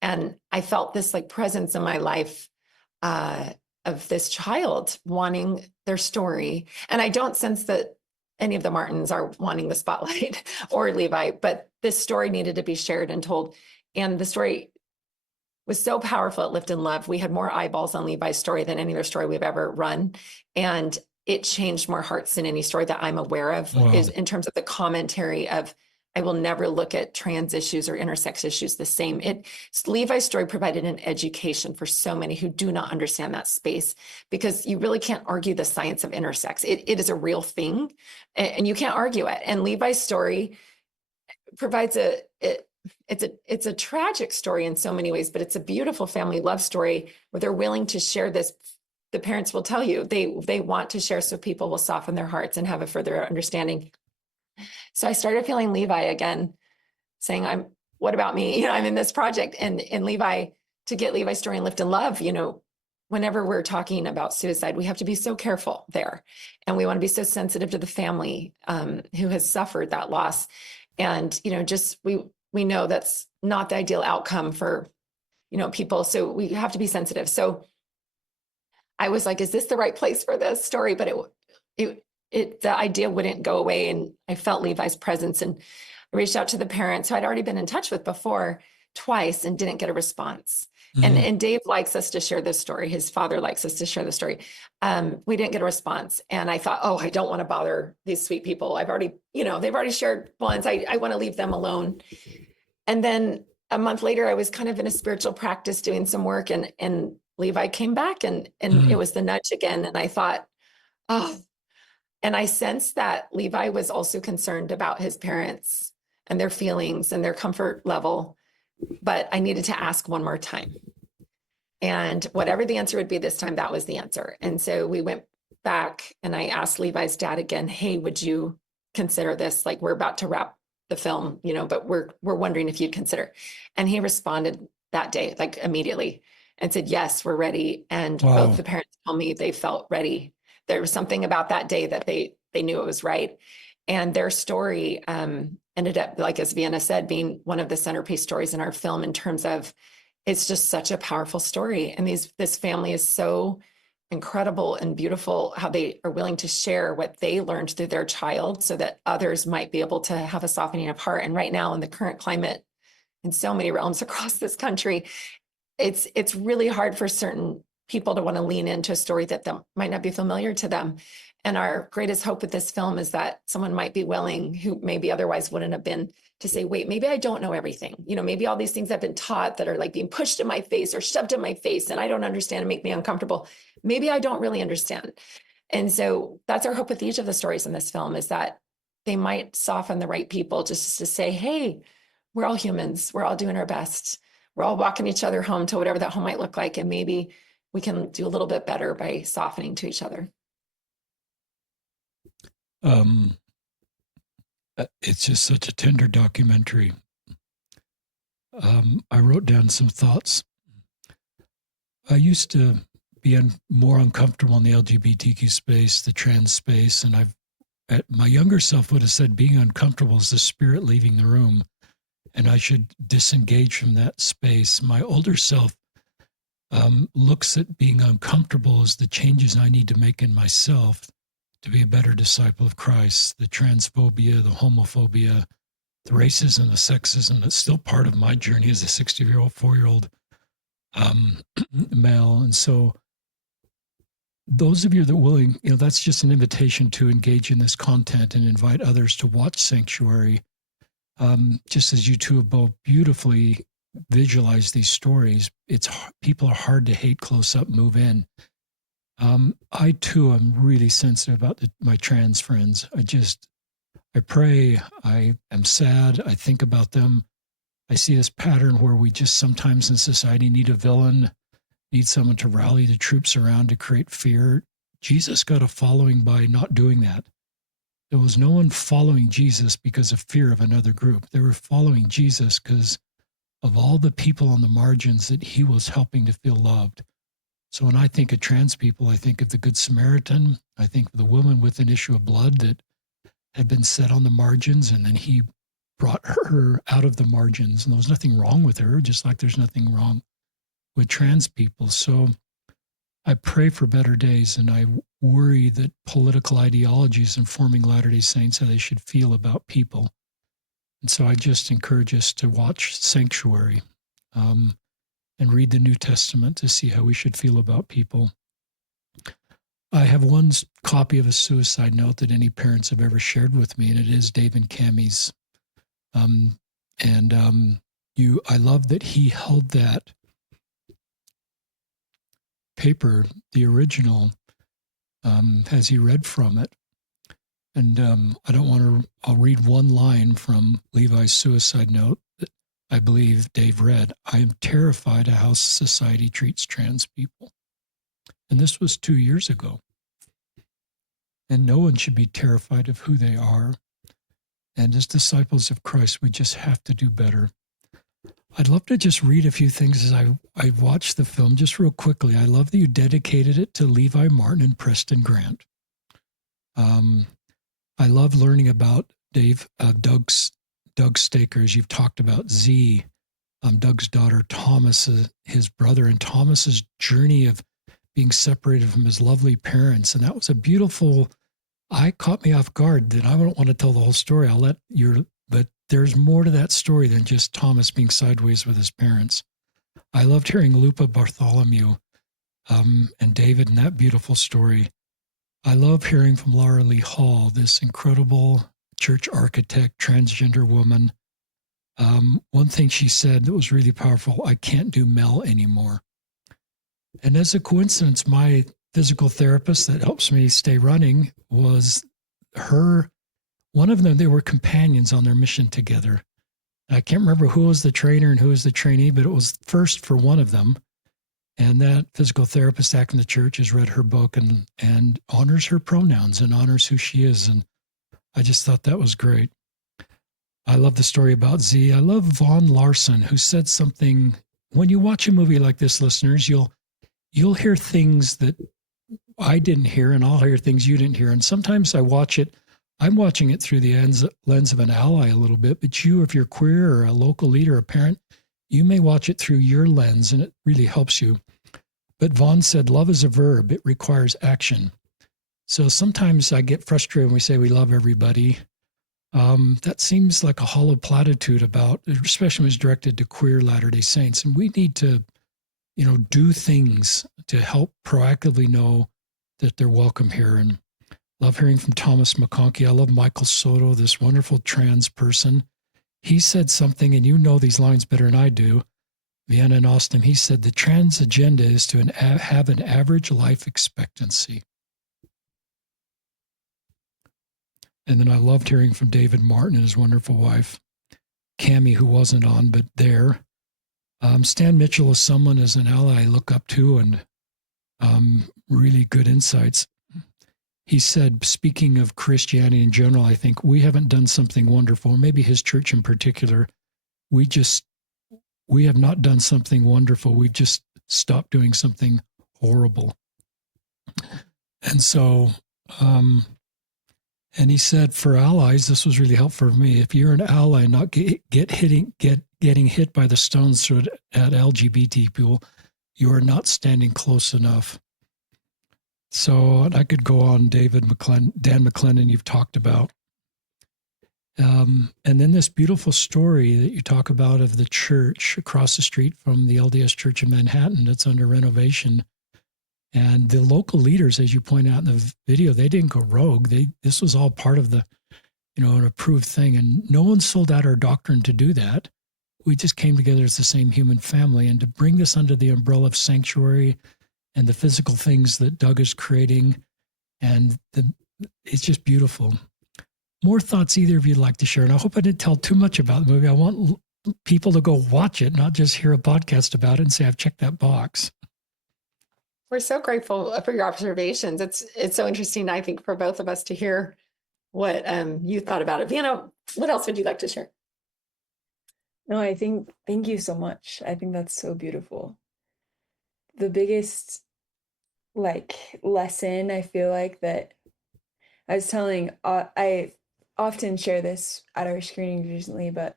and I felt this like presence in my life of this child wanting their story. And I don't sense that any of the Martins are wanting the spotlight or Levi, but this story needed to be shared and told. And the story was so powerful at Lift and Love. We had more eyeballs on Levi's story than any other story we've ever run. And it changed more hearts than any story that I'm aware of. Wow. Is in terms of the commentary of, I will never look at trans issues or intersex issues the same. Levi's story provided an education for so many who do not understand that space, because you really can't argue the science of intersex. It is a real thing, and you can't argue it. And Levi's story provides it's a tragic story in so many ways, but it's a beautiful family love story where they're willing to share this. The parents will tell you they want to share so people will soften their hearts and have a further understanding. So I started feeling Levi again, saying, what about me? You know, I'm in this project, and Levi, to get Levi's story in Lift and Love, you know, whenever we're talking about suicide, we have to be so careful there. And we want to be so sensitive to the family who has suffered that loss. And, just we know that's not the ideal outcome for, people. So we have to be sensitive. So I was like, is this the right place for this story? But the idea wouldn't go away. And I felt Levi's presence, and I reached out to the parents who I'd already been in touch with before twice and didn't get a response. And Dave likes us to share this story. His father likes us to share the story. We didn't get a response. And I thought, I don't want to bother these sweet people. I've already, they've already shared once. I want to leave them alone. And then a month later, I was kind of in a spiritual practice doing some work, and Levi came back, and it was the nudge again. And I thought, and I sensed that Levi was also concerned about his parents and their feelings and their comfort level, but I needed to ask one more time. And whatever the answer would be this time, that was the answer. And so we went back, and I asked Levi's dad again, hey, would you consider this? Like, we're about to wrap the film, but we're wondering if you'd consider. And he responded that day, like immediately, and said, yes, we're ready. And both the parents told me they felt ready. There was something about that day that they knew it was right. And their story ended up, like as Vienna said, being one of the centerpiece stories in our film, in terms of, it's just such a powerful story. And this family is so incredible and beautiful, how they are willing to share what they learned through their child so that others might be able to have a softening of heart. And right now, in the current climate, in so many realms across this country, it's really hard for certain people to want to lean into a story that might not be familiar to them. And our greatest hope with this film is that someone might be willing, who maybe otherwise wouldn't have been, to say, wait, maybe I don't know everything. Maybe all these things I've been taught that are like being pushed in my face or shoved in my face, and I don't understand and make me uncomfortable. Maybe I don't really understand. And so that's our hope with each of the stories in this film, is that they might soften the right people, just to say, hey, we're all humans. We're all doing our best. We're all walking each other home to whatever that home might look like. And maybe we can do a little bit better by softening to each other. It's just such a tender documentary. I wrote down some thoughts. I used to be more uncomfortable in the LGBTQ space, the trans space, and my younger self would have said being uncomfortable is the spirit leaving the room, and I should disengage from that space. My older self looks at being uncomfortable as the changes I need to make in myself to be a better disciple of Christ. The transphobia, the homophobia, the racism, the sexism, that's still part of my journey as a 60-year-old, 4-year-old male. And so those of you that are willing, that's just an invitation to engage in this content and invite others to watch Sanctuary. Just as you two have both beautifully visualized these stories, people are hard to hate close up, move in. I too am really sensitive about my trans friends. I pray, I am sad, I think about them. I see this pattern where we just sometimes in society need a villain, need someone to rally the troops around to create fear. Jesus got a following by not doing that. There was no one following Jesus because of fear of another group. They were following Jesus because of all the people on the margins that he was helping to feel loved. So when I think of trans people, I think of the Good Samaritan. I think of the woman with an issue of blood that had been set on the margins, and then he brought her out of the margins. And there was nothing wrong with her, just like there's nothing wrong with trans people. So I pray for better days, and I worry that political ideologies informing Latter-day Saints how they should feel about people. And so I just encourage us to watch Sanctuary and read the New Testament to see how we should feel about people. I have one copy of a suicide note that any parents have ever shared with me, and it is Dave and Cammie's. I love that he held that paper, the original, as he read from it. And I'll read one line from Levi's suicide note that I believe Dave read. I am terrified of how society treats trans people. And this was 2 years ago. And no one should be terrified of who they are. And as disciples of Christ, we just have to do better. I'd love to just read a few things as I watched the film, just real quickly. I love that you dedicated it to Levi Martin and Preston Grant. Um, I love learning about Doug Staker, as you've talked about Z, Doug's daughter, Thomas, his brother, and Thomas's journey of being separated from his lovely parents. And that was a beautiful, caught me off guard. That I don't want to tell the whole story. But there's more to that story than just Thomas being sideways with his parents. I loved hearing Lupa Bartholomew and David in that beautiful story. I love hearing from Laura Lee Hall, this incredible church architect, transgender woman. One thing she said that was really powerful: I can't do Mel anymore. And as a coincidence, my physical therapist that helps me stay running was her. One of them, they were companions on their mission together. I can't remember who was the trainer and who was the trainee, but it was first for one of them. And that physical therapist back in the church has read her book and honors her pronouns and honors who she is. And I just thought that was great. I love the story about Z. I love Vaughn Larson, who said something. When you watch a movie like this, listeners, you'll hear things that I didn't hear, and I'll hear things you didn't hear. And sometimes I'm watching it through the lens of an ally a little bit, but you, if you're queer or a local leader, a parent, you may watch it through your lens, and it really helps you. But Vaughn said, love is a verb. It requires action. So sometimes I get frustrated when we say we love everybody. That seems like a hollow platitude about, especially when it's directed to queer Latter-day Saints. And we need to, do things to help proactively know that they're welcome here. And love hearing from Thomas McConkie. I love Michael Soto, this wonderful trans person. He said something, and you know these lines better than I do, Vienna and Austin. He said the trans agenda is to have an average life expectancy. And then I loved hearing from David Martin and his wonderful wife, Cammie, who wasn't on, but there. Stan Mitchell is someone as an ally I look up to, and really good insights. He said, speaking of Christianity in general, I think we haven't done something wonderful, or maybe his church in particular. We have not done something wonderful. We've just stopped doing something horrible. And so, and he said, for allies, this was really helpful for me. If you're an ally, not getting hit by the stones thrown at LGBT people, you are not standing close enough. So, and I could go on, Dan McClendon, you've talked about. And then this beautiful story that you talk about of the church across the street from the LDS Church in Manhattan that's under renovation. And the local leaders, as you point out in the video, they didn't go rogue. This was all part of the, an approved thing. And no one sold out our doctrine to do that. We just came together as the same human family. And to bring this under the umbrella of sanctuary and the physical things that Doug is creating, and it's just beautiful. More thoughts either of you'd like to share? And I hope I didn't tell too much about the movie. I want people to go watch it, not just hear a podcast about it and say, I've checked that box. We're so grateful for your observations. It's so interesting, I think, for both of us to hear what you thought about it. Vienna, what else would you like to share? No, thank you so much. I think that's so beautiful. The biggest lesson I feel like that I was telling, I often share this at our screenings recently, but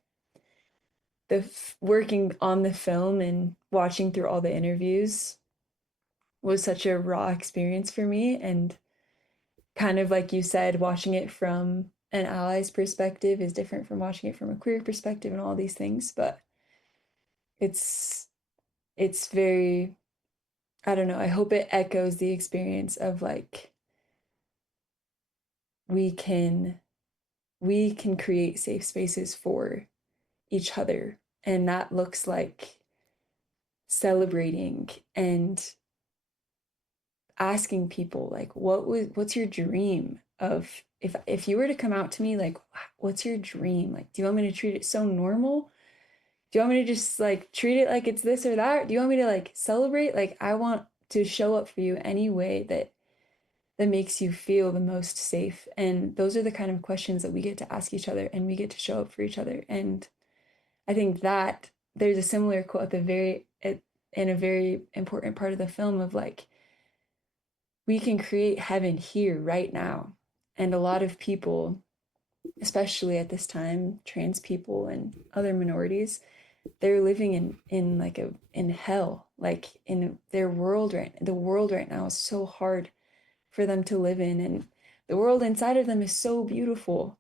working on the film and watching through all the interviews was such a raw experience for me. And kind of like you said, watching it from an ally's perspective is different from watching it from a queer perspective and all these things. But it's very, I don't know, I hope it echoes the experience of we can create safe spaces for each other. And that looks like celebrating and asking people what's your dream of, if you were to come out to me, what's your dream? Do you want me to treat it so normal? Do you want me to just treat it like it's this or that? Do you want me to celebrate? I want to show up for you any way that makes you feel the most safe. And those are the kind of questions that we get to ask each other, and we get to show up for each other. And I think that there's a similar quote in a very important part of the film of like, we can create heaven here right now. And a lot of people, especially at this time, trans people and other minorities, they're living in like in hell, like in their world the world right now is so hard for them to live in, and the world inside of them is so beautiful.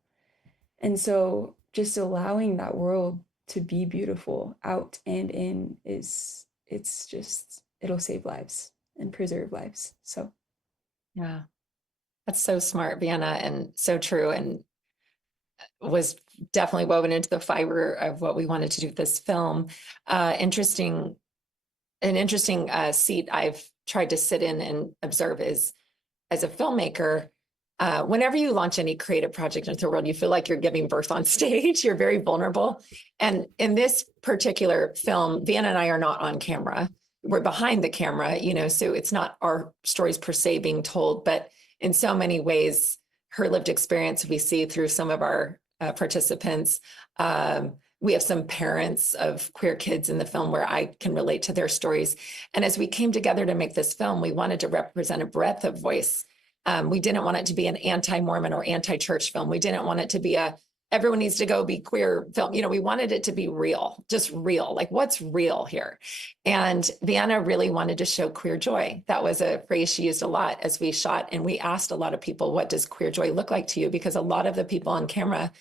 And so just allowing that world to be beautiful out and in it's just, it'll save lives and preserve lives. So Yeah, that's so smart, Vienna, and so true, and was definitely woven into the fiber of what we wanted to do with this film. Interesting, an interesting seat I've tried to sit in and observe is, as a filmmaker, whenever you launch any creative project into the world, you feel like you're giving birth on stage. You're very vulnerable. And in this particular film, Vienna and I are not on camera. We're behind the camera, so it's not our stories per se being told, but in so many ways, her lived experience we see through some of our participants. We have some parents of queer kids in the film where I can relate to their stories. And as we came together to make this film, we wanted to represent a breadth of voice. We didn't want it to be an anti-Mormon or anti-church film. We didn't want it to be everyone needs to go be queer film. We wanted it to be real, just real, like what's real here. And Vienna really wanted to show queer joy. That was a phrase she used a lot as we shot. And we asked a lot of people, what does queer joy look like to you? Because a lot of the people on camera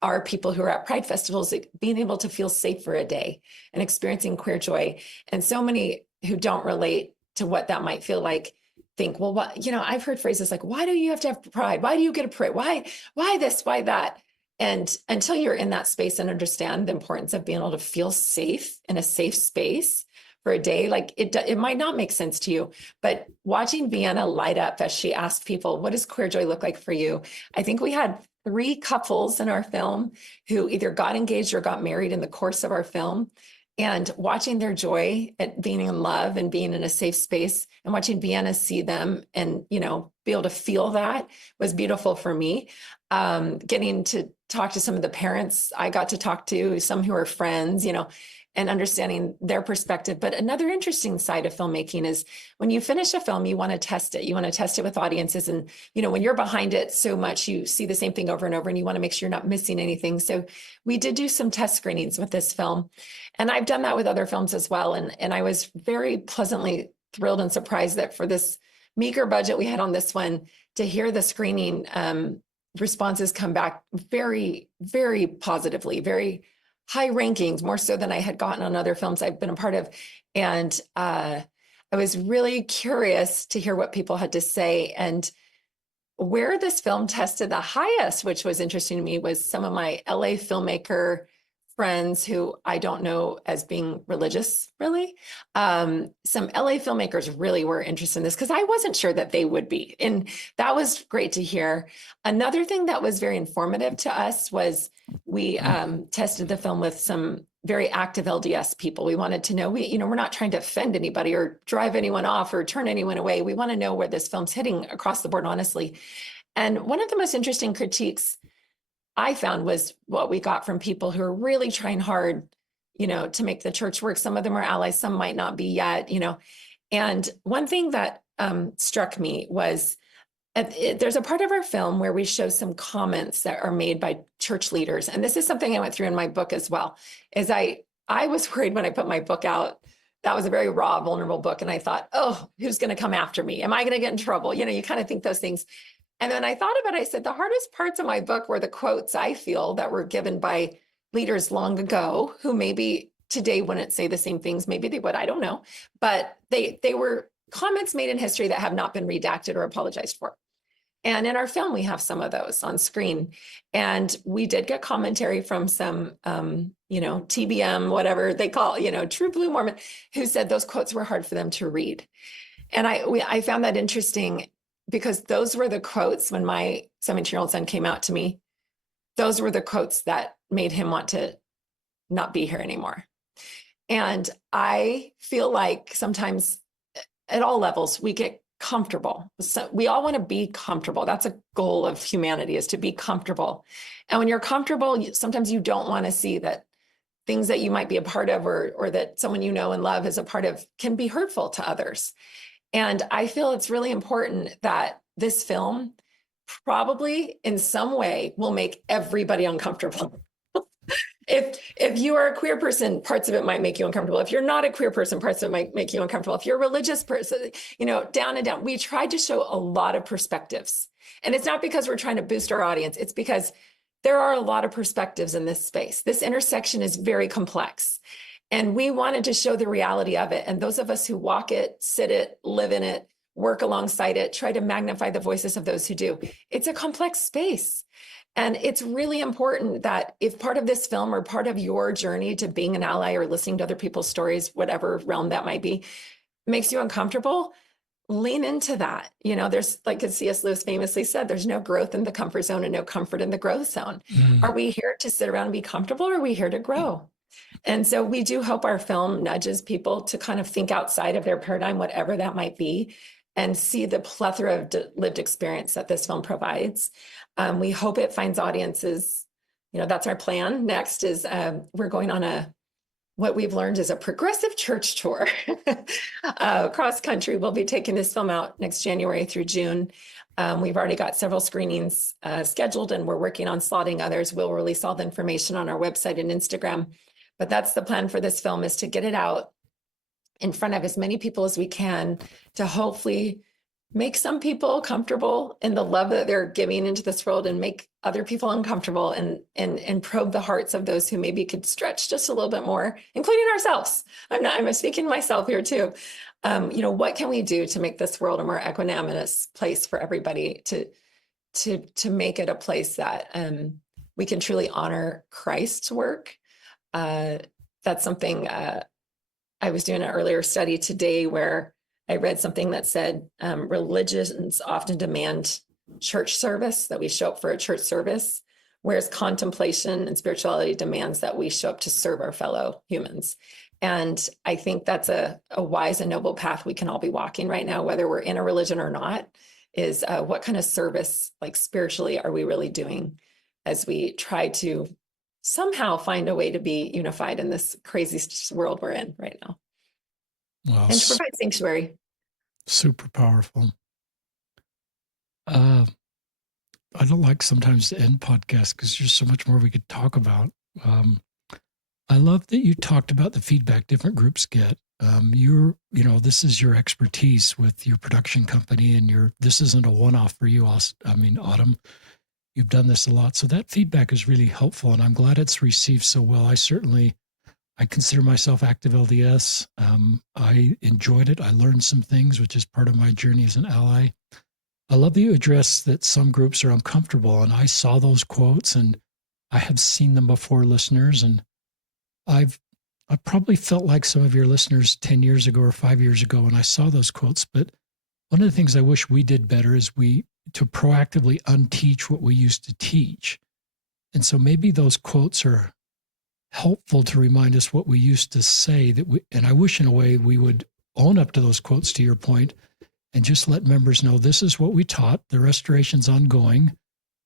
are people who are at Pride festivals, like being able to feel safe for a day and experiencing queer joy. And so many who don't relate to what that might feel like think, well, what, I've heard phrases like, why do you have to have pride? Why do you get a parade? Why this, why that? And until you're in that space and understand the importance of being able to feel safe in a safe space for a day, like it might not make sense to you, but watching Vienna light up as she asked people, what does queer joy look like for you? I think we had 3 couples in our film who either got engaged or got married in the course of our film. And watching their joy at being in love and being in a safe space, and watching Vienna see them and, be able to feel that was beautiful for me. Getting to talk to some of the parents I got to talk to, some who are friends, and understanding their perspective. But another interesting side of filmmaking is when you finish a film, you want to test it. You want to test it with audiences. And, when you're behind it so much, you see the same thing over and over, and you want to make sure you're not missing anything. So we did do some test screenings with this film. And I've done that with other films as well. And I was very pleasantly thrilled and surprised that for this meager budget we had on this one, to hear the screening responses come back very, very positively, very high rankings, more so than I had gotten on other films I've been a part of. And I was really curious to hear what people had to say. And where this film tested the highest, which was interesting to me, was some of my LA filmmaker friends who I don't know as being religious, really. Some LA filmmakers really were interested in this because I wasn't sure that they would be. And that was great to hear. Another thing that was very informative to us was we tested the film with some very active LDS people. We wanted to know, we're not trying to offend anybody or drive anyone off or turn anyone away. We want to know where this film's hitting across the board, honestly. And one of the most interesting critiques I found was what we got from people who are really trying hard, to make the church work. Some of them are allies, some might not be yet, And one thing that struck me was there's a part of our film where we show some comments that are made by church leaders. And this is something I went through in my book as well, is I was worried when I put my book out. That was a very raw, vulnerable book. And I thought, oh, who's going to come after me? Am I going to get in trouble? You kind of think those things. And then I thought about it, I said, the hardest parts of my book were the quotes I feel that were given by leaders long ago, who maybe today wouldn't say the same things. Maybe they would, I don't know. But they were comments made in history that have not been redacted or apologized for. And in our film, we have some of those on screen. And we did get commentary from some, TBM, whatever they call, true blue Mormon, who said those quotes were hard for them to read. And I found that interesting, because those were the quotes when my 17-year-old son came out to me. Those were the quotes that made him want to not be here anymore. And I feel like sometimes at all levels, we get comfortable. So we all want to be comfortable. That's a goal of humanity, is to be comfortable. And when you're comfortable, sometimes you don't want to see that things that you might be a part of, or that someone you know and love is a part of, can be hurtful to others. And I feel it's really important that this film probably in some way will make everybody uncomfortable. If you are a queer person, parts of it might make you uncomfortable. If you're not a queer person, parts of it might make you uncomfortable. If you're a religious person, down and down. We tried to show a lot of perspectives. And it's not because we're trying to boost our audience. It's because there are a lot of perspectives in this space. This intersection is very complex. And we wanted to show the reality of it. And those of us who walk it, sit it, live in it, work alongside it, try to magnify the voices of those who do. It's a complex space. And it's really important that if part of this film or part of your journey to being an ally or listening to other people's stories, whatever realm that might be, makes you uncomfortable, lean into that. There's, like as C.S. Lewis famously said, there's no growth in the comfort zone and no comfort in the growth zone. Are we here to sit around and be comfortable, or are we here to grow? And so we do hope our film nudges people to kind of think outside of their paradigm, whatever that might be, and see the plethora of lived experience that this film provides. We hope it finds audiences. That's our plan. Next is we're going on what we've learned is a progressive church tour across country. We'll be taking this film out next January through June. We've already got several screenings scheduled, and we're working on slotting others. We'll release all the information on our website and Instagram. But that's the plan for this film, is to get it out in front of as many people as we can, to hopefully make some people comfortable in the love that they're giving into this world, and make other people uncomfortable, and probe the hearts of those who maybe could stretch just a little bit more, including ourselves. I'm speaking to myself here too. What can we do to make this world a more equanimous place for everybody, to make it a place that we can truly honor Christ's work? That's something I was doing an earlier study today where I read something that said religions often demand church service, that we show up for a church service, whereas contemplation and spirituality demands that we show up to serve our fellow humans. And I think that's a wise and noble path we can all be walking right now, whether we're in a religion or not, is what kind of service, like spiritually, are we really doing as we try to somehow find a way to be unified in this crazy world we're in right now. Well, and to provide sanctuary. Super powerful. I don't like sometimes to end podcasts because there's so much more we could talk about. I love that you talked about the feedback different groups get. This is your expertise with your production company, and this isn't a one-off for you. Autumn, you've done this a lot. So that feedback is really helpful, and I'm glad it's received so well. I consider myself active LDS. I enjoyed it. I learned some things, which is part of my journey as an ally. I love that you addressed that some groups are uncomfortable, and I saw those quotes, and I have seen them before, listeners, and I probably felt like some of your listeners 10 years ago or 5 years ago when I saw those quotes. But one of the things I wish we did better is to proactively unteach what we used to teach. And so maybe those quotes are helpful to remind us what we used to say, and I wish in a way we would own up to those quotes, to your point, and just let members know this is what we taught. The restoration's ongoing.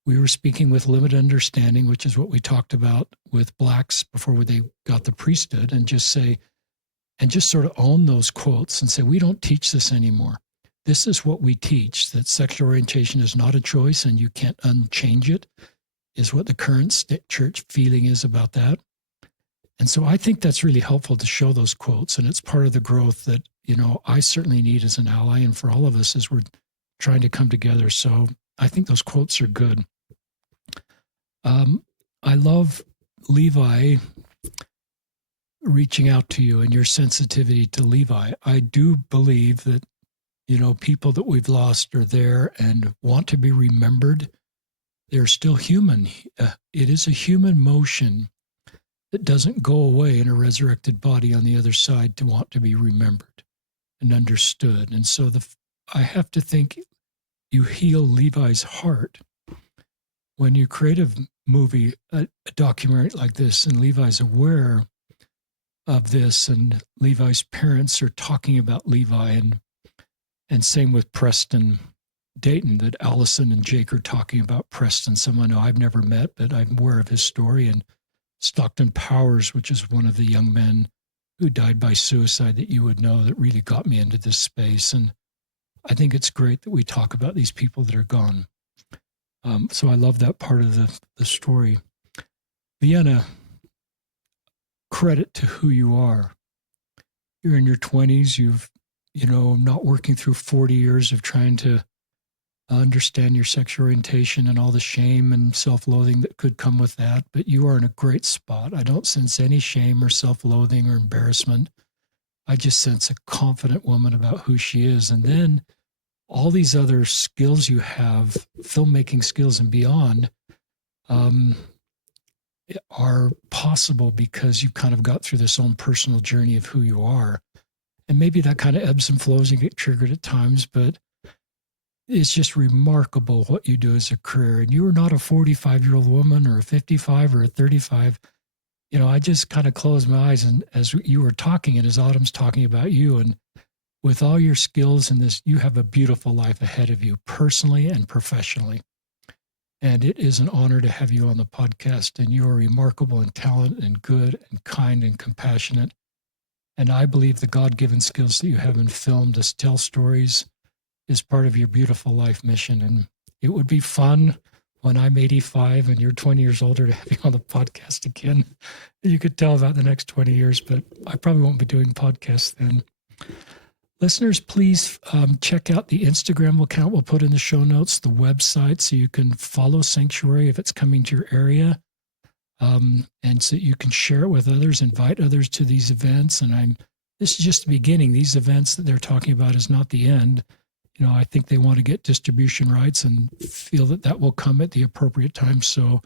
We were speaking with limited understanding, which is what we talked about with Blacks before they got the priesthood, and just sort of own those quotes and say, we don't teach this anymore. This is what we teach, that sexual orientation is not a choice and you can't unchange it, is what the current church feeling is about that. And so I think that's really helpful to show those quotes, and it's part of the growth that, I certainly need as an ally, and for all of us as we're trying to come together. So I think those quotes are good. I love Levi reaching out to you and your sensitivity to Levi. I do believe that, people that we've lost are there and want to be remembered. They're still human. It is a human motion that doesn't go away in a resurrected body on the other side to want to be remembered and understood. And so I have to think you heal Levi's heart when you create a movie, a documentary like this, and Levi's aware of this, and Levi's parents are talking about Levi, and same with Preston Dayton, that Allison and Jake are talking about Preston, someone who I've never met, but I'm aware of his story, and Stockton Powers, which is one of the young men who died by suicide that you would know, that really got me into this space. And I think it's great that we talk about these people that are gone. So I love that part of the story. Vienna, credit to who you are. You're in your 20s. You've, not working through 40 years of trying to understand your sexual orientation and all the shame and self-loathing that could come with that. But you are in a great spot. I don't sense any shame or self-loathing or embarrassment. I just sense a confident woman about who she is. And then all these other skills you have, filmmaking skills and beyond, are possible because you've kind of got through this own personal journey of who you are. And maybe that kind of ebbs and flows and get triggered at times, but it's just remarkable what you do as a career. And you are not a 45-year-old woman or a 55 or a 35. I just kind of closed my eyes, and as you were talking and as Autumn's talking about you, and with all your skills in this, you have a beautiful life ahead of you, personally and professionally. And it is an honor to have you on the podcast. And you are remarkable in talent and good and kind and compassionate. And I believe the God-given skills that you have in film to tell stories is part of your beautiful life mission. And it would be fun when I'm 85 and you're 20 years older to have you on the podcast again. You could tell about the next 20 years, but I probably won't be doing podcasts then. Listeners, please check out the Instagram account we'll put in the show notes, the website, so you can follow Sanctuary if it's coming to your area, and so you can share it with others, invite others to these events. And this is just the beginning. These events that they're talking about is not the end. I think they want to get distribution rights and feel that will come at the appropriate time so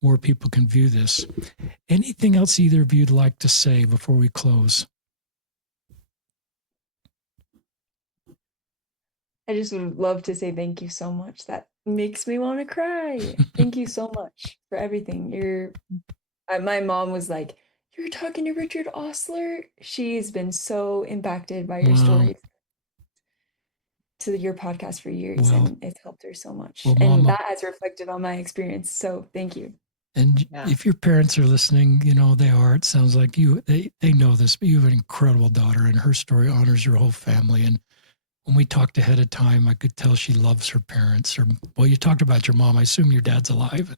more people can view this. Anything else either of you'd like to say before we close? I just would love to say thank you so much. That makes me want to cry. Thank you so much for everything. My mom was like, "You're talking to Richard Osler?" She's been so impacted by your stories to your podcast for years, and it's helped her so much. Well, and Mama, that has reflected on my experience. So thank you. And if your parents are listening, they are. It sounds like they know this, but you have an incredible daughter, and her story honors your whole family. And when we talked ahead of time, I could tell she loves her parents. Well, you talked about your mom. I assume your dad's alive.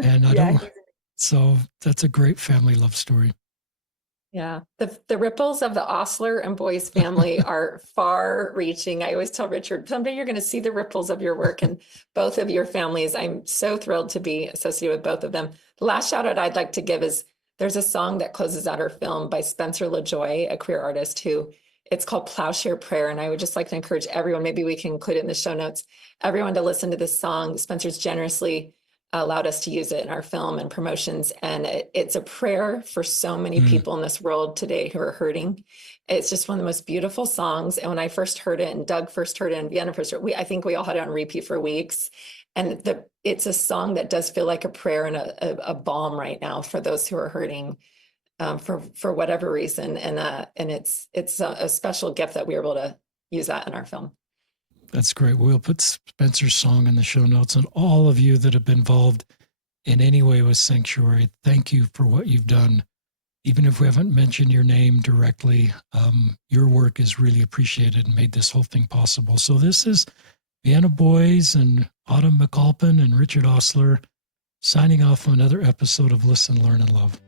And I don't. So that's a great family love story. Yeah. The ripples of the Osler and Boyce family are far reaching. I always tell Richard, someday you're going to see the ripples of your work and both of your families. I'm so thrilled to be associated with both of them. The last shout out I'd like to give is there's a song that closes out our film by Spencer LaJoy, a queer artist it's called Plowshare Prayer. And I would just like to encourage everyone, maybe we can include it in the show notes, everyone to listen to this song. Spencer's generously allowed us to use it in our film and promotions. And it's a prayer for so many people in this world today who are hurting. It's just one of the most beautiful songs. And when I first heard it, and Doug first heard it, and Vienna first heard it, I think we all had it on repeat for weeks. And it's a song that does feel like a prayer and a balm right now for those who are hurting. For whatever reason, and it's a special gift that we were able to use that in our film. That's great. We'll put Spencer's song in the show notes, and all of you that have been involved in any way with Sanctuary, thank you for what you've done. Even if we haven't mentioned your name directly, your work is really appreciated and made this whole thing possible. So this is Vienna Boys and Autumn McAlpin and Richard Osler signing off on another episode of Listen, Learn, and Love.